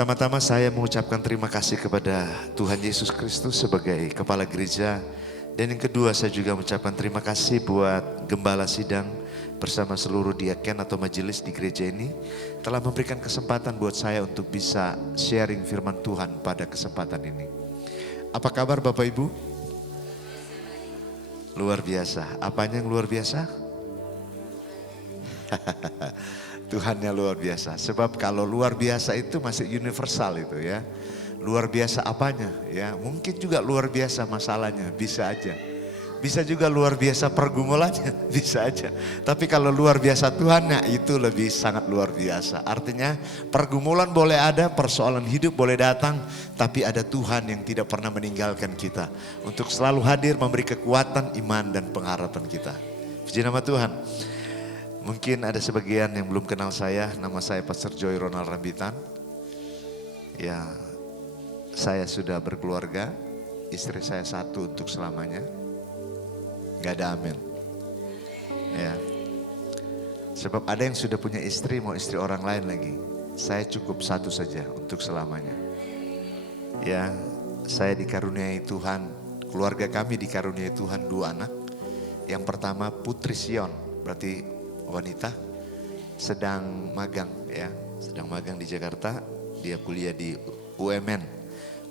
Pertama-tama saya mengucapkan terima kasih kepada Tuhan Yesus Kristus sebagai Kepala Gereja. Dan yang kedua saya juga mengucapkan terima kasih buat Gembala Sidang bersama seluruh diaken atau majelis di gereja ini. Telah memberikan kesempatan buat saya untuk bisa sharing firman Tuhan pada kesempatan ini. Apa kabar Bapak Ibu? Luar biasa. Apanya yang luar biasa? Tuhannya luar biasa. Sebab kalau luar biasa itu masih universal itu ya. Luar biasa apanya ya. Mungkin juga luar biasa masalahnya, bisa aja. Bisa juga luar biasa pergumulannya, bisa aja. Tapi kalau luar biasa Tuhannya itu lebih sangat luar biasa. Artinya pergumulan boleh ada, persoalan hidup boleh datang. Tapi ada Tuhan yang tidak pernah meninggalkan kita. Untuk selalu hadir memberi kekuatan, iman dan pengharapan kita. Puji nama Tuhan. Mungkin ada sebagian yang belum kenal saya, nama saya Pastor Joy Ronald Rambitan. Ya, saya sudah berkeluarga, istri saya satu untuk selamanya. Gak ada amin. Ya, sebab ada yang sudah punya istri, mau istri orang lain lagi. Saya cukup satu saja untuk selamanya. Ya, saya dikaruniai Tuhan, keluarga kami dikaruniai Tuhan 2 anak. Yang pertama Putri Sion, berarti wanita, sedang magang ya, sedang magang di Jakarta. Dia kuliah di UMN,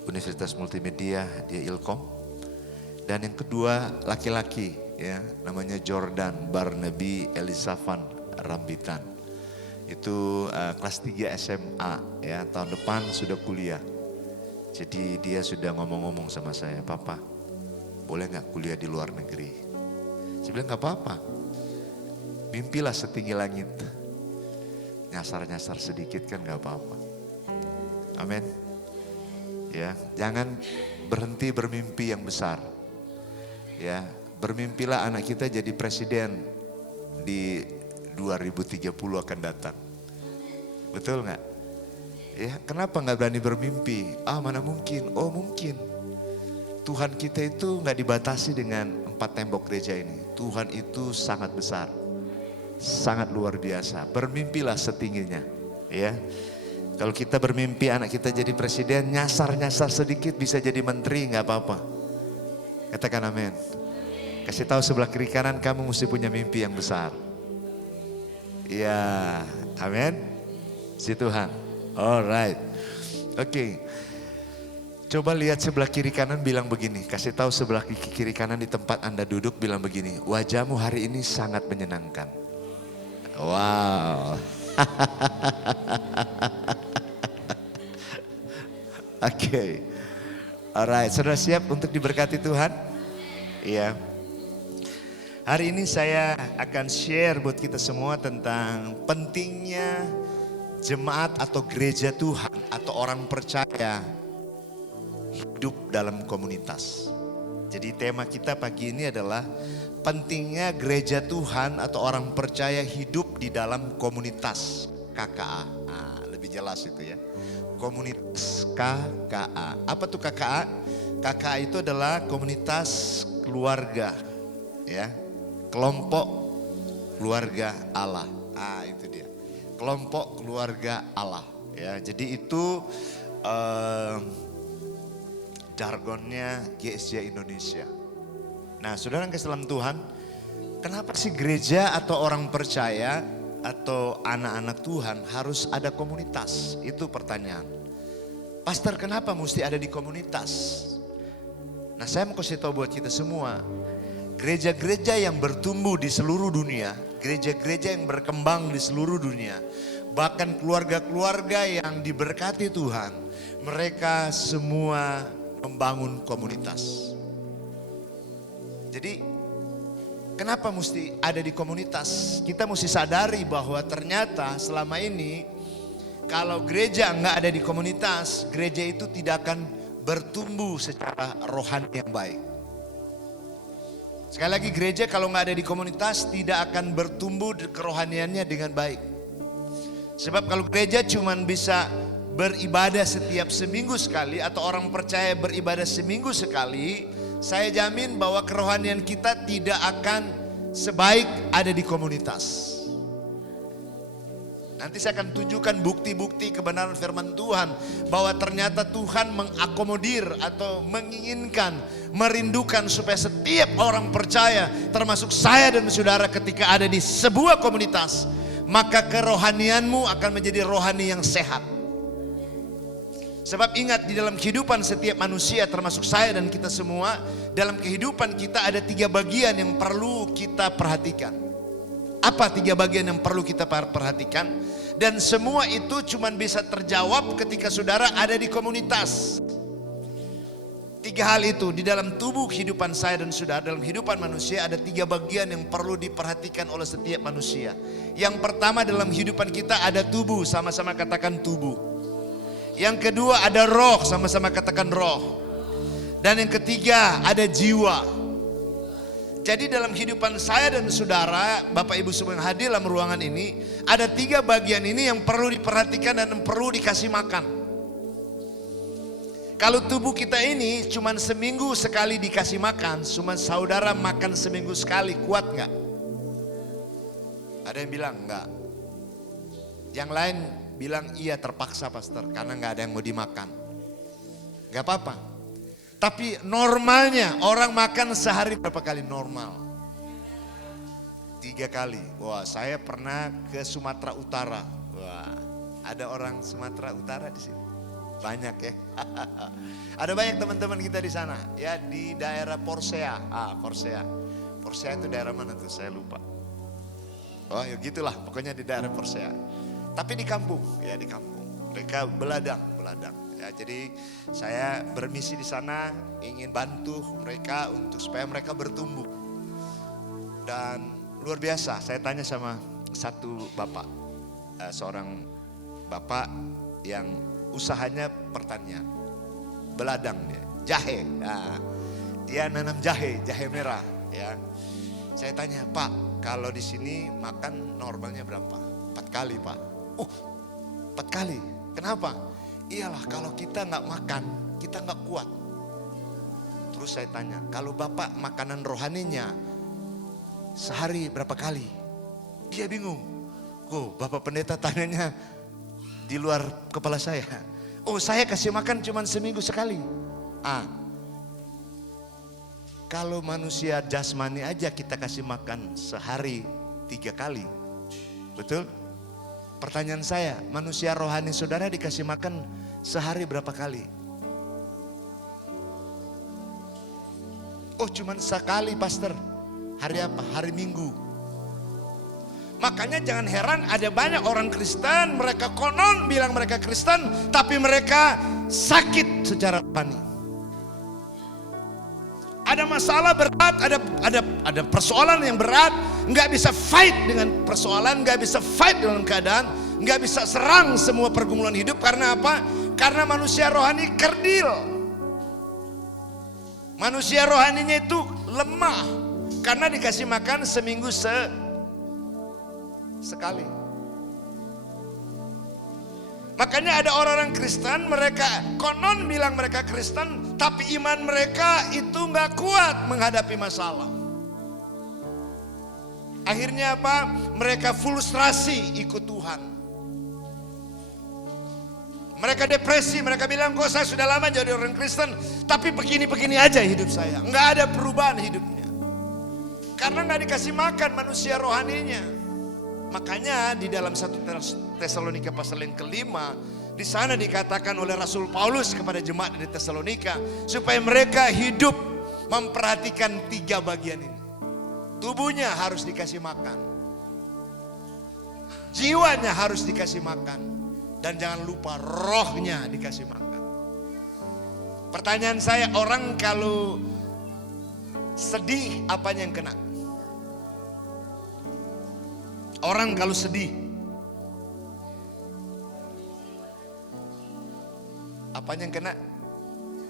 Universitas Multimedia, dia Ilkom. Dan yang kedua laki-laki ya, namanya Jordan Barnaby Elisafan Rambitan. Itu kelas 3 SMA ya, tahun depan sudah kuliah. Jadi dia sudah ngomong-ngomong sama saya, "Papa, boleh gak kuliah di luar negeri?" Saya bilang gak apa-apa. Mimpilah setinggi langit. Nyasar-nyasar sedikit kan gak apa-apa. Amin. Ya, jangan berhenti bermimpi yang besar. Ya, bermimpilah anak kita jadi presiden di 2030 akan datang. Betul gak? Ya, kenapa gak berani bermimpi? Mana mungkin? Oh mungkin. Tuhan kita itu gak dibatasi dengan 4 tembok gereja ini. Tuhan itu sangat besar. Sangat luar biasa. Bermimpilah setingginya ya. Kalau kita bermimpi anak kita jadi presiden, nyasar-nyasar sedikit bisa jadi menteri, gak apa-apa. Katakan amin. Kasih tahu sebelah kiri kanan, kamu mesti punya mimpi yang besar. Ya, amin. Si Tuhan. Alright. Oke. Coba lihat sebelah kiri kanan, bilang begini. Kasih tahu sebelah kiri kanan di tempat Anda duduk, bilang begini. Wajahmu hari ini sangat menyenangkan. Wow. Oke. Alright, sudah siap untuk diberkati Tuhan? Iya. Hari ini saya akan share buat kita semua tentang pentingnya jemaat atau gereja Tuhan atau orang percaya hidup dalam komunitas. Jadi tema kita pagi ini adalah pentingnya gereja Tuhan atau orang percaya hidup di dalam komunitas KKA. Lebih jelas itu ya. Komunitas KKA. Apa tuh KKA? KKA itu adalah komunitas keluarga ya. Kelompok keluarga Allah. Itu dia. Kelompok keluarga Allah ya. Jadi itu jargonnya GSJ Indonesia. Nah, saudara yang kasih dalam Tuhan, kenapa sih gereja atau orang percaya atau anak-anak Tuhan harus ada komunitas? Itu pertanyaan. Pastor, kenapa mesti ada di komunitas? Nah, saya mau kasih tahu buat kita semua, gereja-gereja yang bertumbuh di seluruh dunia, gereja-gereja yang berkembang di seluruh dunia, bahkan keluarga-keluarga yang diberkati Tuhan, mereka semua membangun komunitas. Jadi kenapa mesti ada di komunitas? Kita mesti sadari bahwa ternyata selama ini Kalau gereja nggak ada di komunitas, gereja itu tidak akan bertumbuh secara rohani yang baik. Sekali lagi, gereja kalau nggak ada di komunitas tidak akan bertumbuh kerohaniannya dengan baik. Sebab kalau gereja cuma bisa beribadah setiap seminggu sekali, atau orang percaya beribadah seminggu sekali, saya jamin bahwa kerohanian kita tidak akan sebaik ada di komunitas. Nanti saya akan tunjukkan bukti-bukti kebenaran firman Tuhan, bahwa ternyata Tuhan mengakomodir atau menginginkan, merindukan supaya setiap orang percaya, termasuk saya dan saudara, ketika ada di sebuah komunitas, maka kerohanianmu akan menjadi rohani yang sehat. Sebab ingat, di dalam kehidupan setiap manusia, termasuk saya dan kita semua, dalam kehidupan kita ada 3 bagian yang perlu kita perhatikan. Apa 3 bagian yang perlu kita perhatikan? Dan semua itu cuma bisa terjawab ketika saudara ada di komunitas. 3 hal itu di dalam tubuh kehidupan saya dan saudara, dalam kehidupan manusia ada 3 bagian yang perlu diperhatikan oleh setiap manusia. Yang pertama, dalam kehidupan kita ada tubuh, sama-sama katakan tubuh. Yang kedua ada roh, sama-sama katakan roh. Dan yang ketiga ada jiwa. Jadi dalam kehidupan saya dan saudara, Bapak Ibu semua yang hadir dalam ruangan ini, ada 3 bagian ini yang perlu diperhatikan dan yang perlu dikasih makan. Kalau tubuh kita ini cuma seminggu sekali dikasih makan, cuma saudara makan seminggu sekali, kuat nggak? Ada yang bilang enggak. Yang lain bilang iya, terpaksa pastor, karena nggak ada yang mau dimakan. Nggak apa-apa. Tapi normalnya orang makan sehari berapa kali normal? 3 kali. Wah, saya pernah ke Sumatera Utara. Wah, ada orang Sumatera Utara di sini. Banyak ya. Ada banyak teman-teman kita di sana. Ya, di daerah Porsea. Porsea. Porsea itu daerah mana tuh? Saya lupa. Oh, ya gitulah. Pokoknya di daerah Porsea. Tapi di kampung, ya di kampung. Mereka beladang. Ya, jadi saya bermisi di sana, ingin bantu mereka supaya mereka bertumbuh. Dan luar biasa, saya tanya sama satu bapak, seorang bapak yang usahanya pertanian, beladang dia, jahe. Nah, dia nanam jahe merah. Ya, saya tanya, Pak, kalau di sini makan normalnya berapa? 4 kali, Pak. 4 kali. Kenapa? Iyalah, kalau kita nggak makan, kita nggak kuat. Terus saya tanya, kalau Bapak makanan rohaninya sehari berapa kali? Dia bingung. Oh, Bapak pendeta tanyanya di luar kepala saya. Oh, saya kasih makan cuma seminggu sekali. Kalau manusia jasmani aja kita kasih makan sehari 3 kali. Betul? Pertanyaan saya, manusia rohani saudara dikasih makan sehari berapa kali? Oh, cuman sekali, pastor. Hari apa? Hari Minggu. Makanya jangan heran ada banyak orang Kristen, mereka konon bilang mereka Kristen, tapi mereka sakit secara rohani. Ada masalah berat, ada persoalan yang berat, nggak bisa fight dengan persoalan, nggak bisa fight dengan keadaan, nggak bisa serang semua pergumulan hidup. Karena apa? Karena manusia rohani kerdil. Manusia rohaninya itu lemah karena dikasih makan seminggu sekali. Makanya ada orang-orang Kristen, mereka konon bilang mereka Kristen, tapi iman mereka itu nggak kuat menghadapi masalah. Akhirnya apa? Mereka frustrasi ikut Tuhan. Mereka depresi, mereka bilang, kok saya sudah lama jadi orang Kristen, tapi begini-begini aja hidup saya. Nggak ada perubahan hidupnya. Karena nggak dikasih makan manusia rohaninya. Makanya di dalam 1 Tesalonika pasal yang kelima, di sana dikatakan oleh Rasul Paulus kepada jemaat di Tesalonika, supaya mereka hidup memperhatikan 3 bagian ini. Tubuhnya harus dikasih makan, jiwanya harus dikasih makan, dan jangan lupa rohnya dikasih makan. Pertanyaan saya, orang kalau sedih apanya yang kena? Orang kalau sedih, Apanya yang kena?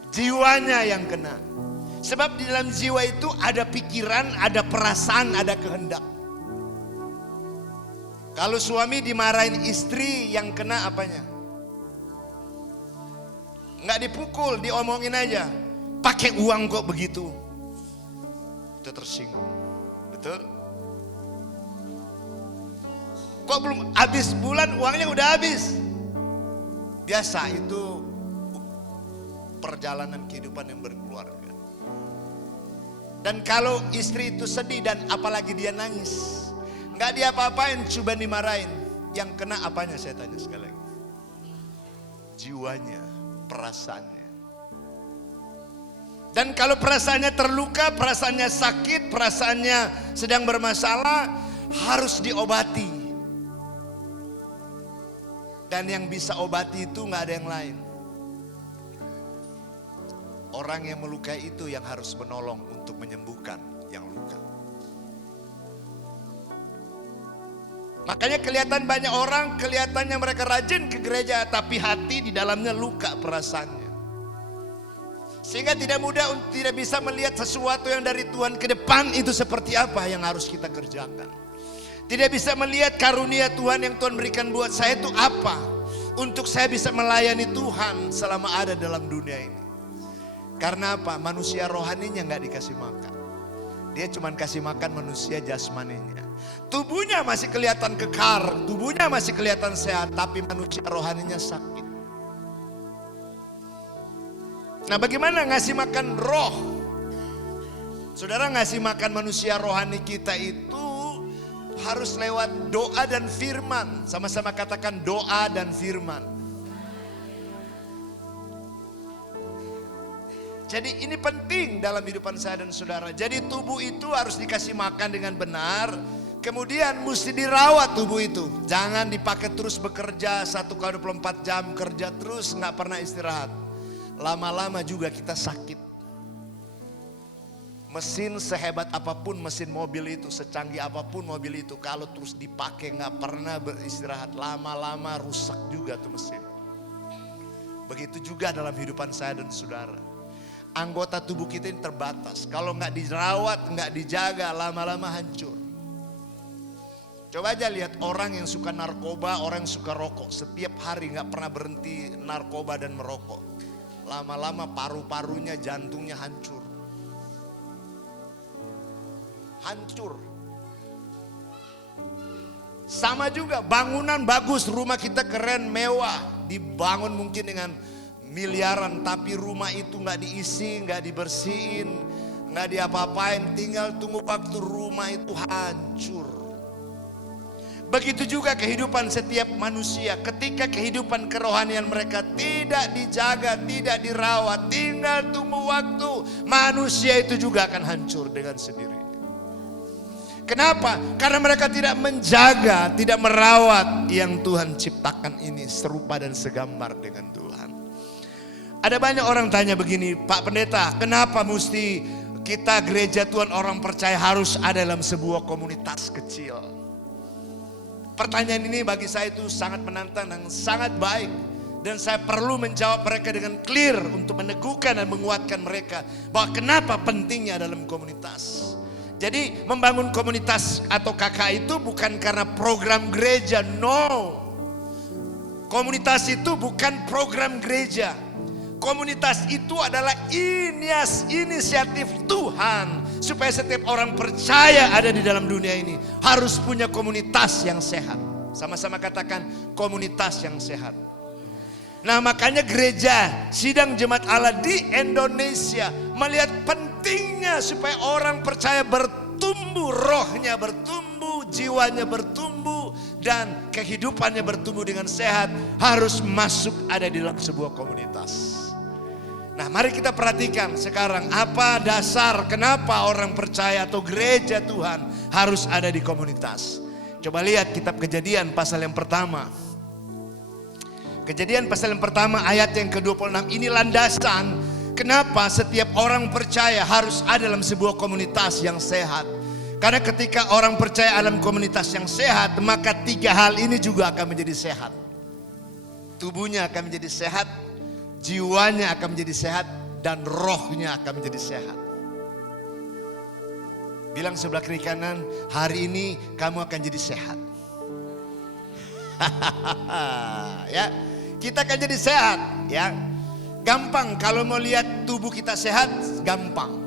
Jiwanya yang kena. Sebab di dalam jiwa itu ada pikiran, ada perasaan, ada kehendak. Kalau suami dimarahin istri, yang kena apanya? Nggak dipukul, diomongin aja. Pakai uang kok begitu. Itu tersinggung. Betul? Kok belum habis bulan, uangnya udah habis. Biasa itu perjalanan kehidupan yang berkeluarga. Dan kalau istri itu sedih dan apalagi dia nangis, nggak dia apa-apain, coba dimarahin. Yang kena apanya, saya tanya sekali lagi? Jiwanya, perasaannya. Dan kalau perasaannya terluka, perasaannya sakit, perasaannya sedang bermasalah, harus diobati. Dan yang bisa obati itu nggak ada yang lain. Orang yang melukai itu yang harus menolong untuk menyembuhkan yang luka. Makanya kelihatan banyak orang, kelihatannya mereka rajin ke gereja, tapi hati di dalamnya luka perasaannya. Sehingga tidak mudah, tidak bisa melihat sesuatu yang dari Tuhan ke depan itu seperti apa yang harus kita kerjakan. Tidak bisa melihat karunia Tuhan yang Tuhan berikan buat saya itu apa, untuk saya bisa melayani Tuhan selama ada dalam dunia ini. Karena apa? Manusia rohaninya nggak dikasih makan. Dia cuma kasih makan manusia jasmaninya. Tubuhnya masih kelihatan kekar, tubuhnya masih kelihatan sehat, tapi manusia rohaninya sakit. Nah, bagaimana ngasih makan roh? Saudara, ngasih makan manusia rohani kita itu harus lewat doa dan firman. Sama-sama katakan doa dan firman. Jadi ini penting dalam kehidupan saya dan saudara. Jadi tubuh itu harus dikasih makan dengan benar. Kemudian mesti dirawat tubuh itu. Jangan dipakai terus bekerja 1x24 jam kerja terus, nggak pernah istirahat. Lama-lama juga kita sakit. Mesin sehebat apapun mesin mobil itu, secanggih apapun mobil itu, kalau terus dipakai nggak pernah beristirahat, lama-lama rusak juga tuh mesin. Begitu juga dalam kehidupan saya dan saudara. Anggota tubuh kita ini terbatas. Kalau nggak dirawat, nggak dijaga, lama-lama hancur. Coba aja lihat orang yang suka narkoba, orang yang suka rokok. Setiap hari nggak pernah berhenti narkoba dan merokok. Lama-lama paru-parunya, jantungnya hancur. Hancur. Sama juga bangunan bagus, rumah kita keren, mewah, dibangun mungkin dengan miliaran, tapi rumah itu nggak diisi, nggak dibersihin, nggak diapa-apain, tinggal tunggu waktu rumah itu hancur. Begitu juga kehidupan setiap manusia. Ketika kehidupan kerohanian mereka tidak dijaga, tidak dirawat, tinggal tunggu waktu, manusia itu juga akan hancur dengan sendiri. Kenapa? Karena mereka tidak menjaga, tidak merawat yang Tuhan ciptakan ini serupa dan segambar dengan Tuhan. Ada banyak orang tanya begini, Pak Pendeta, kenapa mesti kita gereja Tuhan orang percaya harus ada dalam sebuah komunitas kecil? Pertanyaan ini bagi saya itu sangat menantang dan sangat baik. Dan saya perlu menjawab mereka dengan clear untuk meneguhkan dan menguatkan mereka bahwa kenapa pentingnya dalam komunitas. Jadi membangun komunitas atau KK itu bukan karena program gereja, no. Komunitas itu bukan program gereja. Komunitas itu adalah inisiatif Tuhan supaya setiap orang percaya ada di dalam dunia ini harus punya komunitas yang sehat. Sama-sama katakan komunitas yang sehat. Nah, makanya gereja Sidang Jemaat Allah di Indonesia melihat pentingnya supaya orang percaya bertumbuh, rohnya bertumbuh, jiwanya bertumbuh, dan kehidupannya bertumbuh dengan sehat, harus masuk ada di dalam sebuah komunitas. Nah, mari kita perhatikan sekarang apa dasar kenapa orang percaya atau gereja Tuhan harus ada di komunitas. Coba lihat kitab Kejadian pasal yang pertama. Kejadian pasal yang pertama ayat yang ke-26. Ini landasan kenapa setiap orang percaya harus ada dalam sebuah komunitas yang sehat. Karena ketika orang percaya dalam komunitas yang sehat, maka 3 hal ini juga akan menjadi sehat. Tubuhnya akan menjadi sehat, jiwanya akan menjadi sehat, dan rohnya akan menjadi sehat. Bilang sebelah kiri kanan, hari ini kamu akan jadi sehat. Ya, kita akan jadi sehat, ya. Gampang kalau mau lihat tubuh kita sehat, gampang.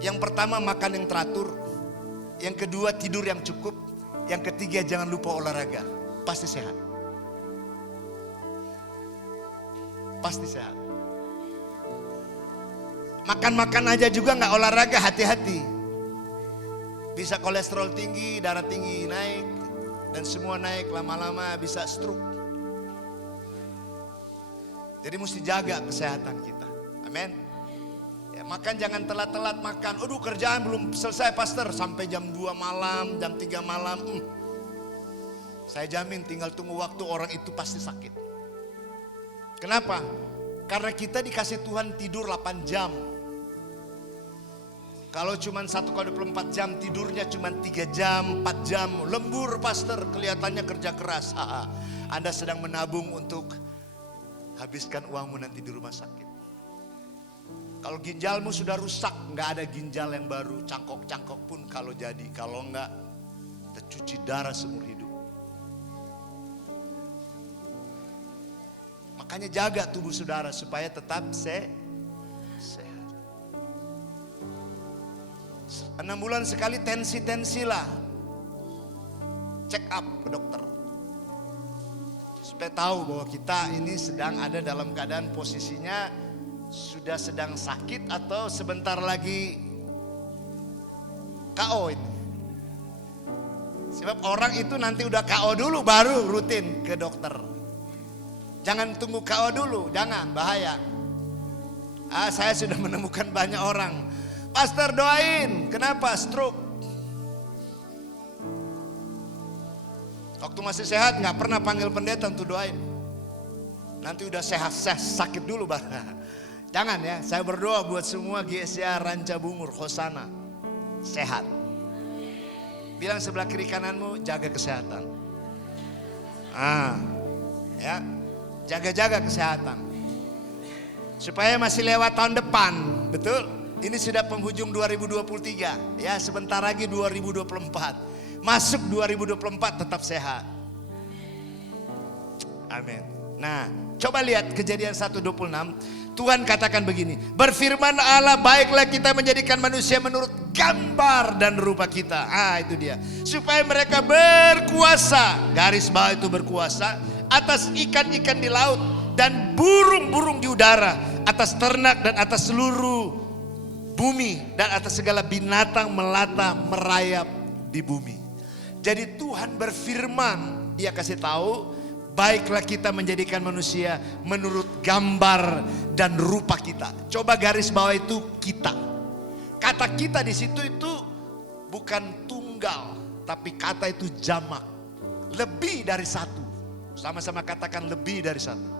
Yang pertama makan yang teratur, yang kedua tidur yang cukup, yang ketiga jangan lupa olahraga. Pasti sehat. Pasti sehat. Makan-makan aja juga nggak olahraga, hati-hati. Bisa kolesterol tinggi, darah tinggi naik, dan semua naik, lama-lama bisa stroke. Jadi mesti jaga kesehatan kita. Amin. Ya, makan jangan telat-telat makan. Aduh, kerjaan belum selesai pastor, sampai jam 2 malam, jam 3 malam. Saya jamin tinggal tunggu waktu, orang itu pasti sakit. Kenapa? Karena kita dikasih Tuhan tidur 8 jam. Kalau cuma 1,24 jam, tidurnya cuma 3 jam, 4 jam. Lembur pastor, kelihatannya kerja keras. Anda sedang menabung untuk habiskan uangmu nanti di rumah sakit. Kalau ginjalmu sudah rusak, nggak ada ginjal yang baru. Cangkok-cangkok pun kalau jadi, kalau enggak, tercuci darah seumur hidup. Makanya jaga tubuh saudara supaya tetap sehat. 6 bulan sekali tensi lah. Check up ke dokter. Supaya tahu bahwa kita ini sedang ada dalam keadaan posisinya sudah sedang sakit atau sebentar lagi KO ini. Sebab orang itu nanti udah KO dulu baru rutin ke dokter. Jangan tunggu KO dulu, jangan, bahaya. Saya sudah menemukan banyak orang. Pastor doain, kenapa stroke? Waktu masih sehat nggak pernah panggil pendeta untuk doain. Nanti udah sehat sakit dulu bah. Jangan ya, saya berdoa buat semua GSA Ranca Bungur, Hosana, sehat. Bilang sebelah kiri kananmu, jaga kesehatan. Ya, jaga-jaga kesehatan. Supaya masih lewat tahun depan, betul? Ini sudah penghujung 2023, ya sebentar lagi 2024. Masuk 2024 tetap sehat. Amin. Nah, coba lihat Kejadian 1:26. Tuhan katakan begini, berfirman Allah, baiklah kita menjadikan manusia menurut gambar dan rupa kita. Itu dia. Supaya mereka berkuasa, garis bawah itu berkuasa, atas ikan-ikan di laut dan burung-burung di udara, atas ternak dan atas seluruh bumi dan atas segala binatang melata merayap di bumi. Jadi Tuhan berfirman, dia kasih tahu, baiklah kita menjadikan manusia menurut gambar dan rupa kita. Coba garis bawah itu kita. Kata kita di situ itu bukan tunggal, tapi kata itu jamak. Lebih dari satu. Sama-sama katakan lebih dari satu.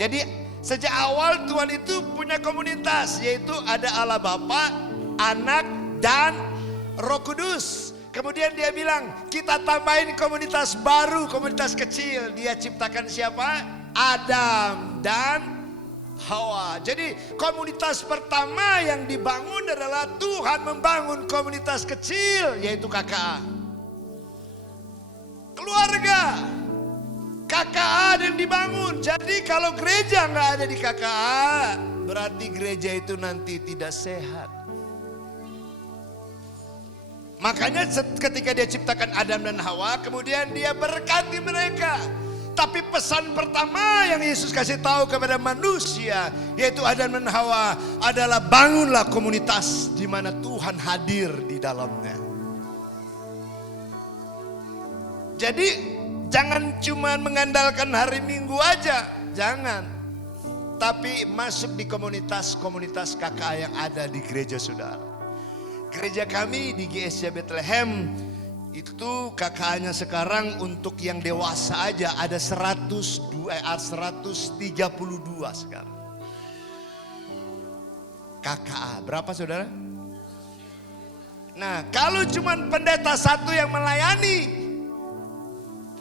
Jadi sejak awal Tuhan itu punya komunitas, yaitu ada Allah Bapa, Anak, dan Roh Kudus. Kemudian dia bilang, kita tambahin komunitas baru, komunitas kecil. Dia ciptakan siapa? Adam dan Hawa. Jadi komunitas pertama yang dibangun adalah Tuhan membangun komunitas kecil, yaitu KKA. Keluarga. KKA yang dibangun. Jadi kalau gereja nggak ada di KKA, berarti gereja itu nanti tidak sehat. Makanya ketika dia ciptakan Adam dan Hawa, kemudian dia berkati mereka. Tapi pesan pertama yang Yesus kasih tahu kepada manusia, yaitu Adam dan Hawa, adalah bangunlah komunitas di mana Tuhan hadir di dalamnya. Jadi jangan cuma mengandalkan hari Minggu aja, jangan. Tapi masuk di komunitas-komunitas KKA yang ada di gereja saudara. Gereja kami di GSC Bethlehem itu KKA-nya sekarang untuk yang dewasa aja ada 132 sekarang. KKA, berapa saudara? Nah, kalau cuma pendeta satu yang melayani,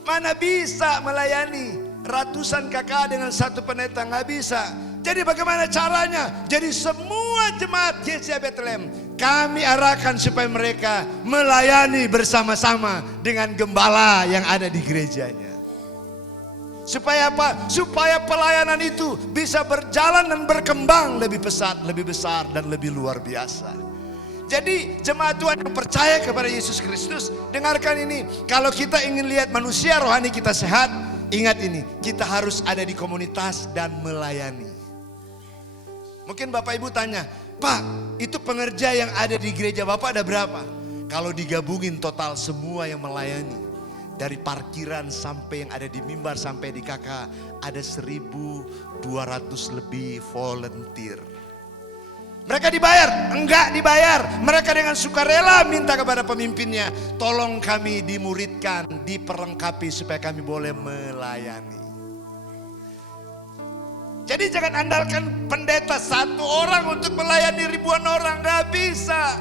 mana bisa melayani ratusan KKA dengan satu pendeta? Nggak bisa. Jadi bagaimana caranya? Jadi semua jemaat GCI Bethlehem kami arahkan supaya mereka melayani bersama-sama dengan gembala yang ada di gerejanya. Supaya apa? Supaya pelayanan itu bisa berjalan dan berkembang lebih pesat, lebih besar dan lebih luar biasa. Jadi jemaat Tuhan yang percaya kepada Yesus Kristus, dengarkan ini. Kalau kita ingin lihat manusia rohani kita sehat, ingat ini, kita harus ada di komunitas dan melayani. Mungkin Bapak Ibu tanya, Pak, itu pengerja yang ada di gereja Bapak ada berapa? Kalau digabungin total semua yang melayani, dari parkiran sampai yang ada di mimbar sampai di KK, ada 1.200 lebih volunteer. Mereka dibayar? Enggak dibayar. Mereka dengan sukarela minta kepada pemimpinnya, tolong kami dimuridkan, diperlengkapi supaya kami boleh melayani. Jadi jangan andalkan pendeta satu orang untuk melayani ribuan orang, gak bisa.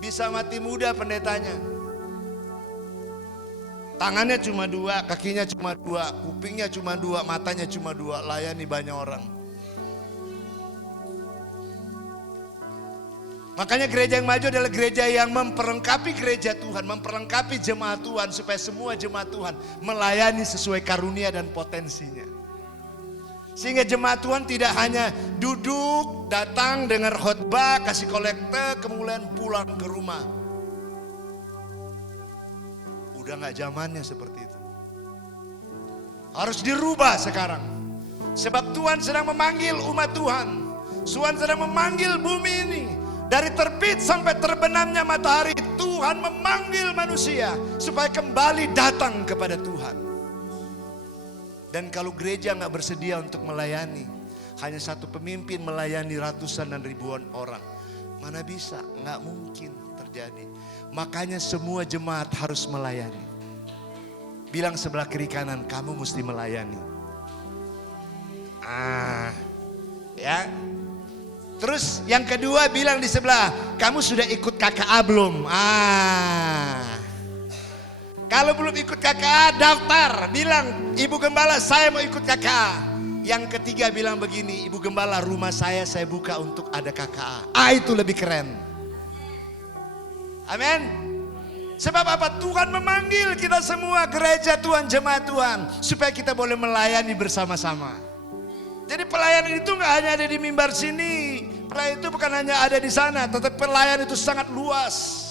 Bisa mati muda pendetanya. Tangannya cuma 2, kakinya cuma 2, kupingnya cuma 2, matanya cuma 2, layani banyak orang. Makanya gereja yang maju adalah gereja yang memperlengkapi gereja Tuhan, memperlengkapi jemaat Tuhan supaya semua jemaat Tuhan melayani sesuai karunia dan potensinya. Sehingga jemaat Tuhan tidak hanya duduk, datang, dengar khotbah, kasih kolekte, kemudian pulang ke rumah. Udah gak zamannya seperti itu. Harus dirubah sekarang. Sebab Tuhan sedang memanggil umat Tuhan. Tuhan sedang memanggil bumi ini. Dari terbit sampai terbenamnya matahari, Tuhan memanggil manusia supaya kembali datang kepada Tuhan. Dan kalau gereja gak bersedia untuk melayani, hanya satu pemimpin melayani ratusan dan ribuan orang, mana bisa, gak mungkin terjadi. Makanya semua jemaat harus melayani. Bilang sebelah kiri kanan, kamu mesti melayani. Ya. Terus yang kedua bilang di sebelah, kamu sudah ikut KKA belum? Kalau belum ikut KKA, daftar. Bilang, Ibu Gembala saya mau ikut KKA. Yang ketiga bilang begini, Ibu Gembala rumah saya buka untuk ada KKA. Itu lebih keren. Amin. Sebab apa? Tuhan memanggil kita semua gereja Tuhan, jemaat Tuhan, supaya kita boleh melayani bersama-sama. Jadi pelayanan itu gak hanya ada di mimbar sini. Pelayanan itu bukan hanya ada di sana, tetapi pelayanan itu sangat luas.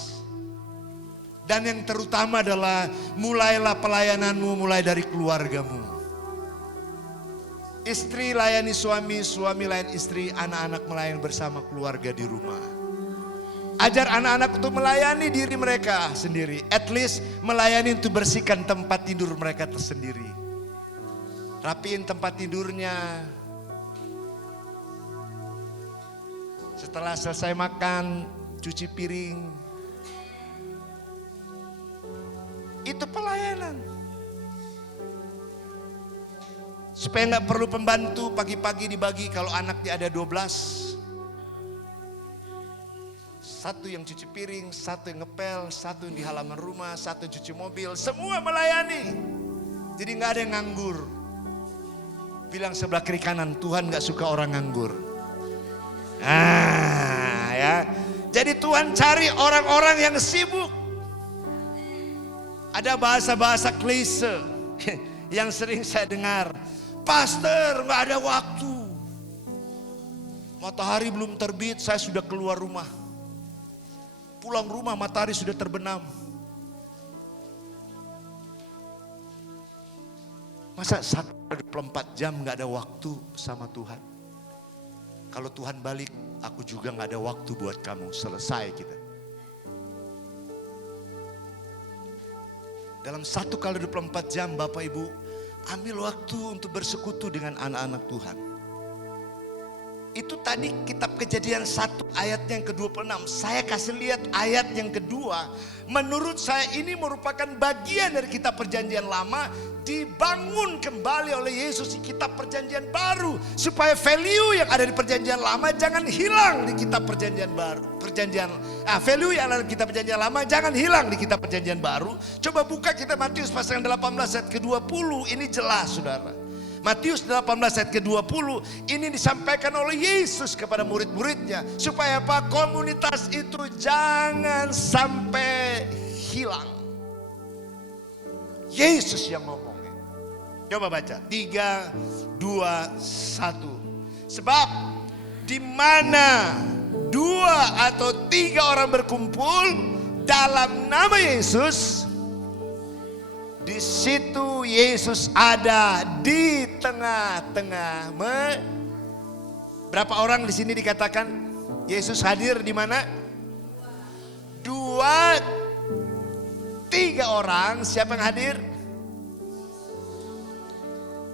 Dan yang terutama adalah mulailah pelayananmu mulai dari keluargamu. Istri layani suami, suami layani istri, anak-anak melayani bersama keluarga di rumah. Ajar anak-anak untuk melayani diri mereka sendiri. At least melayani untuk bersihkan tempat tidur mereka tersendiri. Rapiin tempat tidurnya. Setelah selesai makan, cuci piring. Itu pelayanan. Supaya gak perlu pembantu, pagi-pagi dibagi kalau anaknya ada 12. Satu yang cuci piring, satu yang ngepel, satu yang di halaman rumah, satu yang cuci mobil. Semua melayani. Jadi gak ada yang nganggur. Bilang sebelah kiri kanan, Tuhan gak suka orang nganggur. Ya. Jadi Tuhan cari orang-orang yang sibuk. Ada bahasa-bahasa klise yang sering saya dengar. Pastor, gak ada waktu. Matahari belum terbit, saya sudah keluar rumah. Pulang rumah matahari sudah terbenam. Masa 24 jam gak ada waktu sama Tuhan? Kalau Tuhan balik, aku juga gak ada waktu buat kamu. Selesai kita. Dalam 1x24 jam Bapak Ibu, ambil waktu untuk bersekutu dengan anak-anak Tuhan. Itu tadi kitab Kejadian 1 ayat yang ke-26. Saya kasih lihat ayat yang kedua. Menurut saya ini merupakan bagian dari kitab Perjanjian Lama dibangun kembali oleh Yesus di kitab Perjanjian Baru, supaya value yang ada di Perjanjian Lama jangan hilang di kitab Perjanjian Baru. Value yang ada di kitab Perjanjian Lama jangan hilang di kitab Perjanjian Baru. Coba buka kitab Matius pasal 18 ayat ke-20, ini jelas Saudara. Matius 18 ayat ke-20 ini disampaikan oleh Yesus kepada murid-muridnya. Supaya apa? Komunitas itu jangan sampai hilang. Yesus yang ngomongin. Coba baca 3, 2, 1. Sebab di mana 2 atau 3 orang berkumpul dalam nama Yesus, di situ Yesus ada di tengah-tengah. Berapa orang di sini dikatakan Yesus hadir di mana? 2, 3 orang. Siapa yang hadir?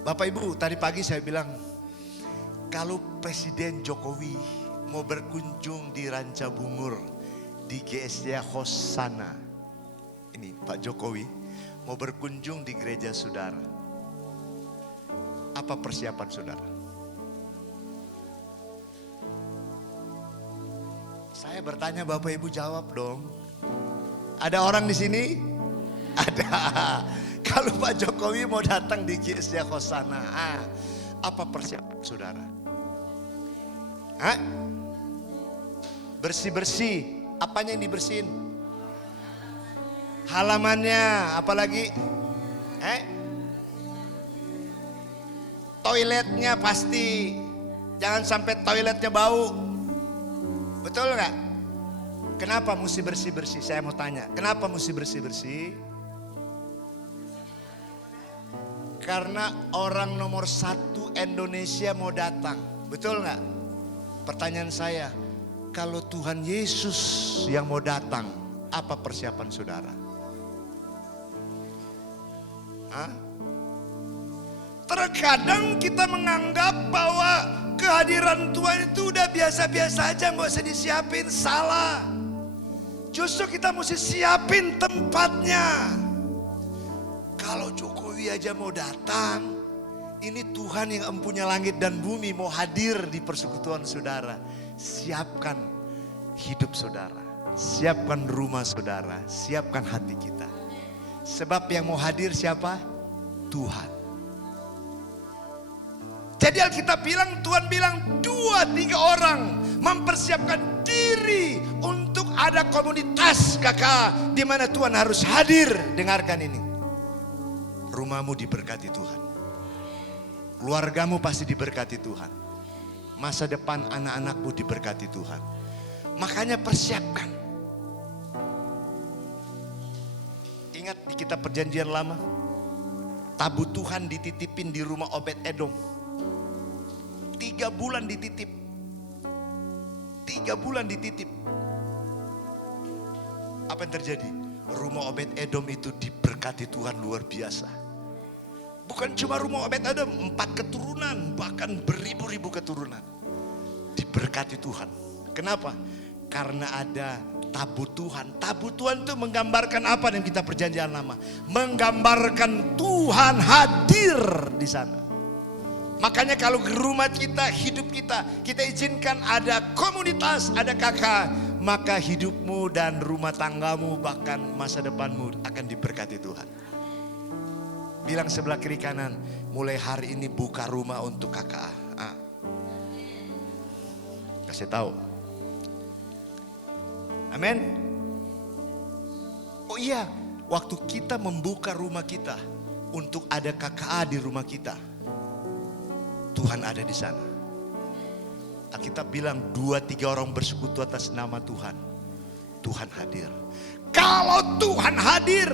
Bapak Ibu, tadi pagi saya bilang, kalau Presiden Jokowi mau berkunjung di Ranca Bungur, di GSD Hosana, ini Pak Jokowi mau berkunjung di gereja saudara, apa persiapan saudara? Saya bertanya, Bapak Ibu jawab dong. Ada orang di sini? Ada. Kalau Pak Jokowi mau datang di GSD Hosana, apa persiapan saudara? Bersih-bersih. Apanya yang dibersihin? Halamannya, apalagi? Toiletnya pasti. Jangan sampai toiletnya bau. Betul nggak? Kenapa mesti bersih-bersih? Saya mau tanya, kenapa mesti bersih-bersih? Karena orang nomor 1 Indonesia mau datang. Betul nggak? Pertanyaan saya, kalau Tuhan Yesus yang mau datang, apa persiapan saudara? Terkadang kita menganggap bahwa kehadiran Tuhan itu udah biasa-biasa aja, nggak usah disiapin. Salah. Justru kita mesti siapin tempatnya. Kalau Jokowi aja mau datang, ini Tuhan yang empunya langit dan bumi mau hadir di persekutuan saudara. Siapkan hidup saudara, siapkan rumah saudara, siapkan hati kita. Sebab yang mau hadir siapa? Tuhan. Jadi Alkitab bilang, Tuhan bilang 2-3 orang mempersiapkan diri untuk ada komunitas kakak di mana Tuhan harus hadir. Dengarkan ini. Rumahmu diberkati Tuhan. Keluargamu pasti diberkati Tuhan. Masa depan anak-anakmu diberkati Tuhan. Makanya persiapkan. Ingat di kitab perjanjian lama, tabut Tuhan dititipin di rumah Obed Edom. 3 bulan dititip. 3 bulan dititip. Apa yang terjadi? Rumah Obed Edom itu diberkati Tuhan luar biasa. Bukan cuma rumah Obed Edom, 4 keturunan, bahkan beribu-ribu keturunan. Diberkati Tuhan. Kenapa? Karena ada tabut Tuhan. Tabut Tuhan itu menggambarkan apa dalam kitab perjanjian lama? Menggambarkan Tuhan hadir di sana. Makanya kalau ke rumah kita, hidup kita, kita izinkan ada komunitas, ada kakak, maka hidupmu dan rumah tanggamu bahkan masa depanmu akan diberkati Tuhan. Bilang sebelah kiri kanan, mulai hari ini buka rumah untuk kakak. Kasih tahu. Amin. Oh iya, waktu kita membuka rumah kita untuk ada KKA di rumah kita, Tuhan ada di sana. Alkitab bilang 2-3 orang bersekutu atas nama Tuhan, Tuhan hadir. Kalau Tuhan hadir,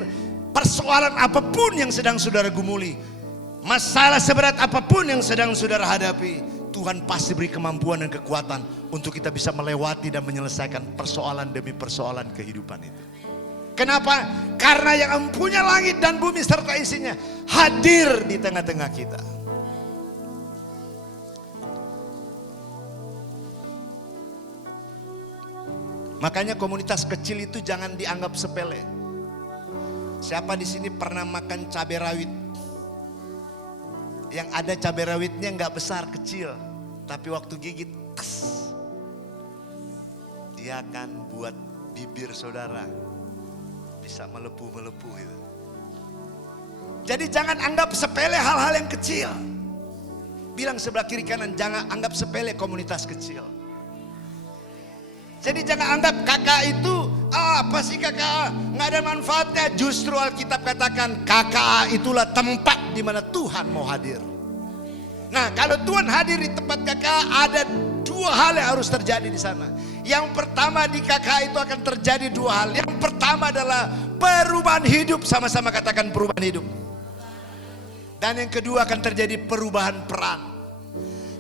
persoalan apapun yang sedang saudara gumuli, masalah seberat apapun yang sedang saudara hadapi, Tuhan pasti beri kemampuan dan kekuatan untuk kita bisa melewati dan menyelesaikan persoalan demi persoalan kehidupan itu. Kenapa? Karena yang empunya langit dan bumi serta isinya hadir di tengah-tengah kita. Makanya komunitas kecil itu jangan dianggap sepele. Siapa di sini pernah makan cabai rawit? Yang ada cabai rawitnya nggak besar, kecil, tapi waktu gigit, dia akan buat bibir saudara bisa melepuh-melepuh itu. Jadi jangan anggap sepele hal-hal yang kecil. Bilang sebelah kiri kanan, jangan anggap sepele komunitas kecil. Jadi jangan anggap KKA itu, apa sih KKA? Nggak ada manfaatnya. Justru Alkitab katakan KKA itulah tempat di mana Tuhan mau hadir. Nah, kalau Tuhan hadir di tempat KKA, ada dua hal yang harus terjadi di sana. Yang pertama, di KKA itu akan terjadi dua hal. Yang pertama adalah perubahan hidup. Sama-sama katakan perubahan hidup. Dan yang kedua akan terjadi perubahan peran.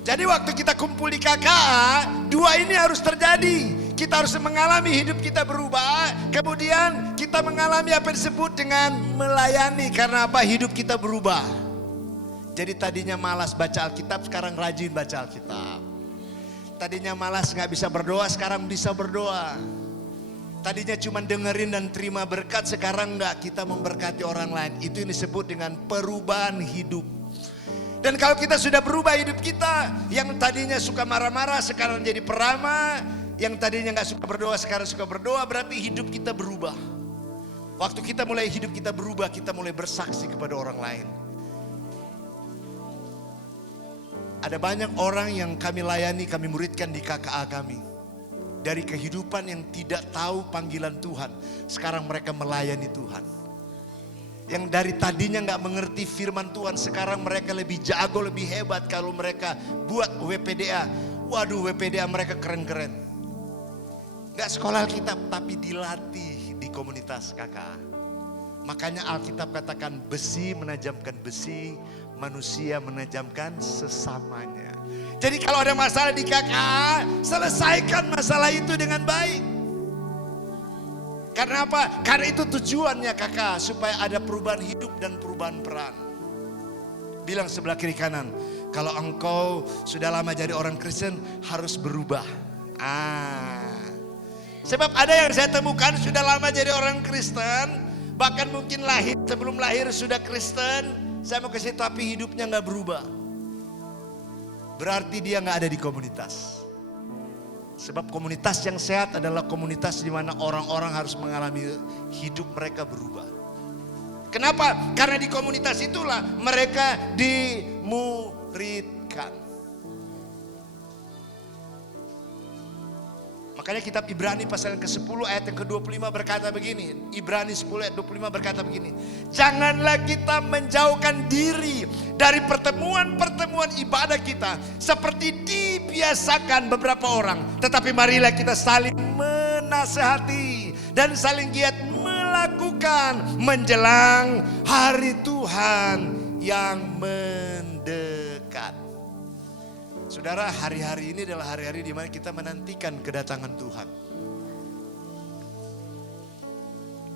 Jadi waktu kita kumpul di KKA, dua ini harus terjadi. Kita harus mengalami hidup kita berubah. Kemudian kita mengalami apa yang disebut dengan melayani. Karena apa? Hidup kita berubah. Jadi tadinya malas baca Alkitab, sekarang rajin baca Alkitab. Tadinya malas gak bisa berdoa, sekarang bisa berdoa. Tadinya cuma dengerin dan terima berkat, sekarang enggak, kita memberkati orang lain. Itu yang disebut dengan perubahan hidup. Dan kalau kita sudah berubah hidup kita, yang tadinya suka marah-marah sekarang jadi peramah, yang tadinya gak suka berdoa sekarang suka berdoa, berarti hidup kita berubah. Waktu kita mulai hidup kita berubah, kita mulai bersaksi kepada orang lain. Ada banyak orang yang kami layani, kami muridkan di KKA kami. Dari kehidupan yang tidak tahu panggilan Tuhan, sekarang mereka melayani Tuhan. Yang dari tadinya gak mengerti firman Tuhan, sekarang mereka lebih jago, lebih hebat. Kalau mereka buat WPDA, waduh WPDA mereka keren-keren. Gak sekolah Alkitab, tapi dilatih di komunitas KKA. Makanya Alkitab katakan besi menajamkan besi, manusia menajamkan sesamanya. Jadi kalau ada masalah di KKA, selesaikan masalah itu dengan baik. Karena apa? Karena itu tujuannya KKA, supaya ada perubahan hidup dan perubahan peran. Bilang sebelah kiri kanan, kalau engkau sudah lama jadi orang Kristen, harus berubah. Sebab ada yang saya temukan sudah lama jadi orang Kristen, bahkan mungkin sebelum lahir sudah Kristen. Saya mau kasih tapi hidupnya gak berubah. Berarti dia gak ada di komunitas. Sebab komunitas yang sehat adalah komunitas di mana orang-orang harus mengalami hidup mereka berubah. Kenapa? Karena di komunitas itulah mereka dimuridkan. Makanya kitab Ibrani pasal yang ke-10 ayat yang ke-25 berkata begini. Ibrani 10 ayat 25 berkata begini. Janganlah kita menjauhkan diri dari pertemuan-pertemuan ibadah kita seperti dibiasakan beberapa orang. Tetapi marilah kita saling menasehati dan saling giat melakukan menjelang hari Tuhan yang mendekat. Saudara, hari-hari ini adalah hari-hari di mana kita menantikan kedatangan Tuhan.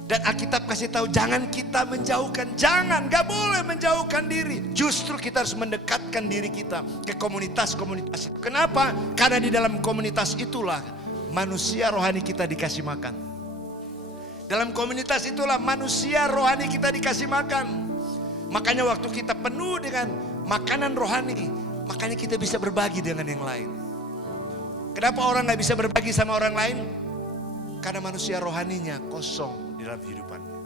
Dan Alkitab kasih tahu jangan kita menjauhkan, gak boleh menjauhkan diri. Justru kita harus mendekatkan diri kita ke komunitas-komunitas itu. Kenapa? Karena di dalam komunitas itulah manusia rohani kita dikasih makan. Dalam komunitas itulah manusia rohani kita dikasih makan. Makanya waktu kita penuh dengan makanan rohani, makanya kita bisa berbagi dengan yang lain. Kenapa orang gak bisa berbagi sama orang lain? Karena manusia rohaninya kosong di dalam kehidupannya.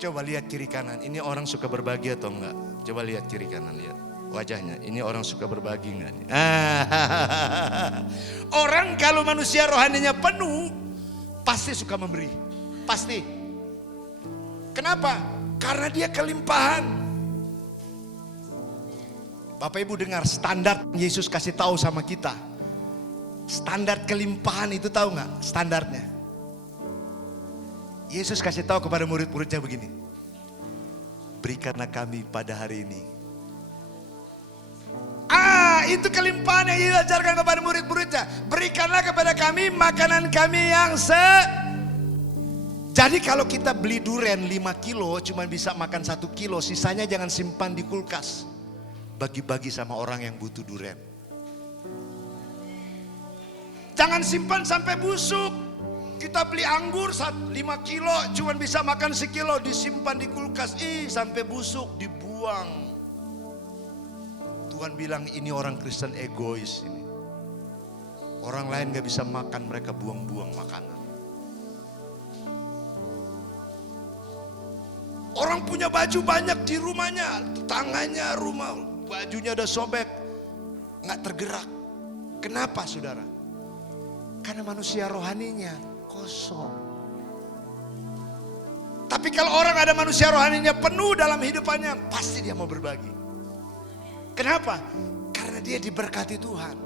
Coba lihat kiri kanan, ini orang suka berbagi atau enggak? Coba lihat kiri kanan, lihat wajahnya. Ini orang suka berbagi enggak nih? Orang kalau manusia rohaninya penuh, pasti suka memberi. Pasti. Kenapa? Karena dia kelimpahan. Bapak Ibu dengar standar Yesus kasih tahu sama kita. Standar kelimpahan itu tahu nggak standarnya? Yesus kasih tahu kepada murid-muridnya begini. Berikanlah kami pada hari ini. Itu kelimpahan yang Yesus ajarkan kepada murid-muridnya. Berikanlah kepada kami makanan kami yang Jadi kalau kita beli durian 5 kilo cuma bisa makan 1 kilo, sisanya jangan simpan di kulkas. Bagi-bagi sama orang yang butuh durian. Jangan simpan sampai busuk. Kita beli anggur 5 kilo cuma bisa makan sekilo, disimpan di kulkas. Sampai busuk dibuang. Tuhan bilang ini orang Kristen egois ini. Orang lain gak bisa makan, mereka buang-buang makanan. Orang punya baju banyak di rumahnya, tangannya rumah, bajunya udah sobek, nggak tergerak. Kenapa saudara? Karena manusia rohaninya kosong. Tapi kalau orang ada manusia rohaninya penuh dalam hidupannya, pasti dia mau berbagi. Kenapa? Karena dia diberkati Tuhan.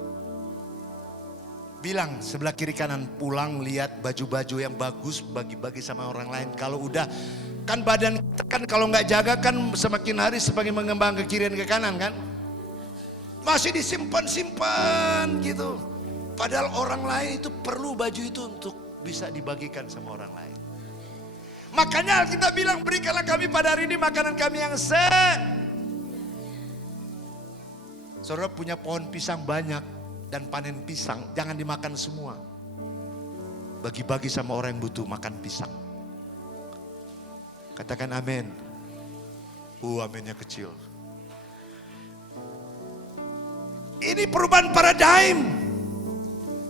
Bilang sebelah kiri kanan, pulang lihat baju-baju yang bagus, bagi-bagi sama orang lain. Kalau udah, kan badan kita kan kalau nggak jaga kan semakin hari semakin mengembang ke kiri dan ke kanan kan. Masih disimpan-simpan gitu. Padahal orang lain itu perlu baju itu untuk bisa dibagikan sama orang lain. Makanya kita bilang, berikanlah kami pada hari ini makanan kami yang Saudara punya pohon pisang banyak dan panen pisang, jangan dimakan semua. Bagi-bagi sama orang yang butuh makan pisang. Katakan amin. Aminnya kecil. Ini perubahan paradigm.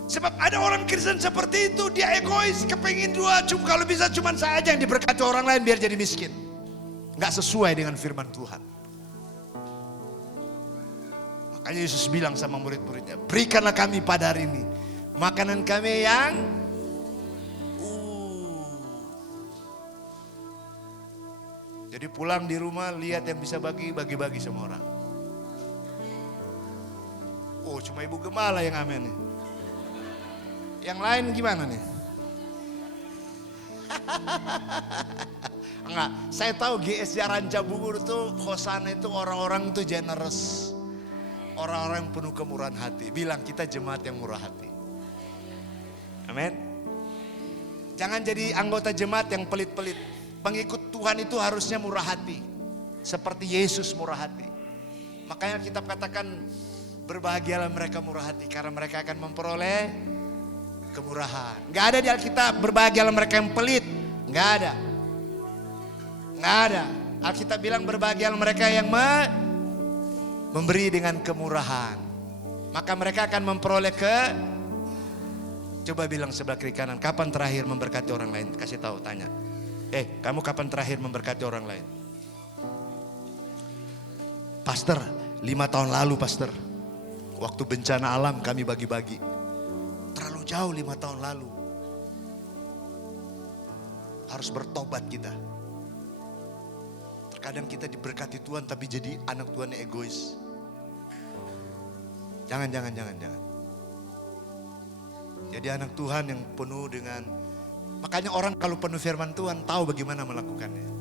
Sebab ada orang Kristen seperti itu, dia egois, kepengin dua, kalau bisa cuma saya aja yang diberkati orang lain biar jadi miskin. Nggak sesuai dengan firman Tuhan. Makanya Yesus bilang sama murid-muridnya, berikanlah kami pada hari ini makanan kami yang Jadi pulang di rumah lihat yang bisa bagi-bagi sama orang. Cuma Ibu Gemala yang amin nih. Yang lain gimana nih? Enggak, saya tahu GS Ranca Bungur itu Hosana itu orang-orang itu generous. Orang-orang yang penuh kemurahan hati. Bilang kita jemaat yang murah hati. Amin. Jangan jadi anggota jemaat yang pelit-pelit. Pengikut Tuhan itu harusnya murah hati. Seperti Yesus murah hati. Makanya kita katakan berbahagialah mereka murah hati. Karena mereka akan memperoleh kemurahan. Gak ada di Alkitab berbahagialah mereka yang pelit. Gak ada. Gak ada. Alkitab bilang berbahagialah mereka yang memberi dengan kemurahan. Maka mereka akan memperoleh Coba bilang sebelah kiri kanan, kapan terakhir memberkati orang lain? Kasih tahu, tanya. Kamu kapan terakhir memberkati orang lain? Pastor, 5 tahun lalu pastor. Waktu bencana alam kami bagi-bagi. Terlalu jauh 5 tahun lalu. Harus bertobat kita. Terkadang kita diberkati Tuhan tapi jadi anak Tuhan yang egois. Jangan. Jadi anak Tuhan yang penuh dengan, makanya orang kalau penuh firman Tuhan tahu bagaimana melakukannya.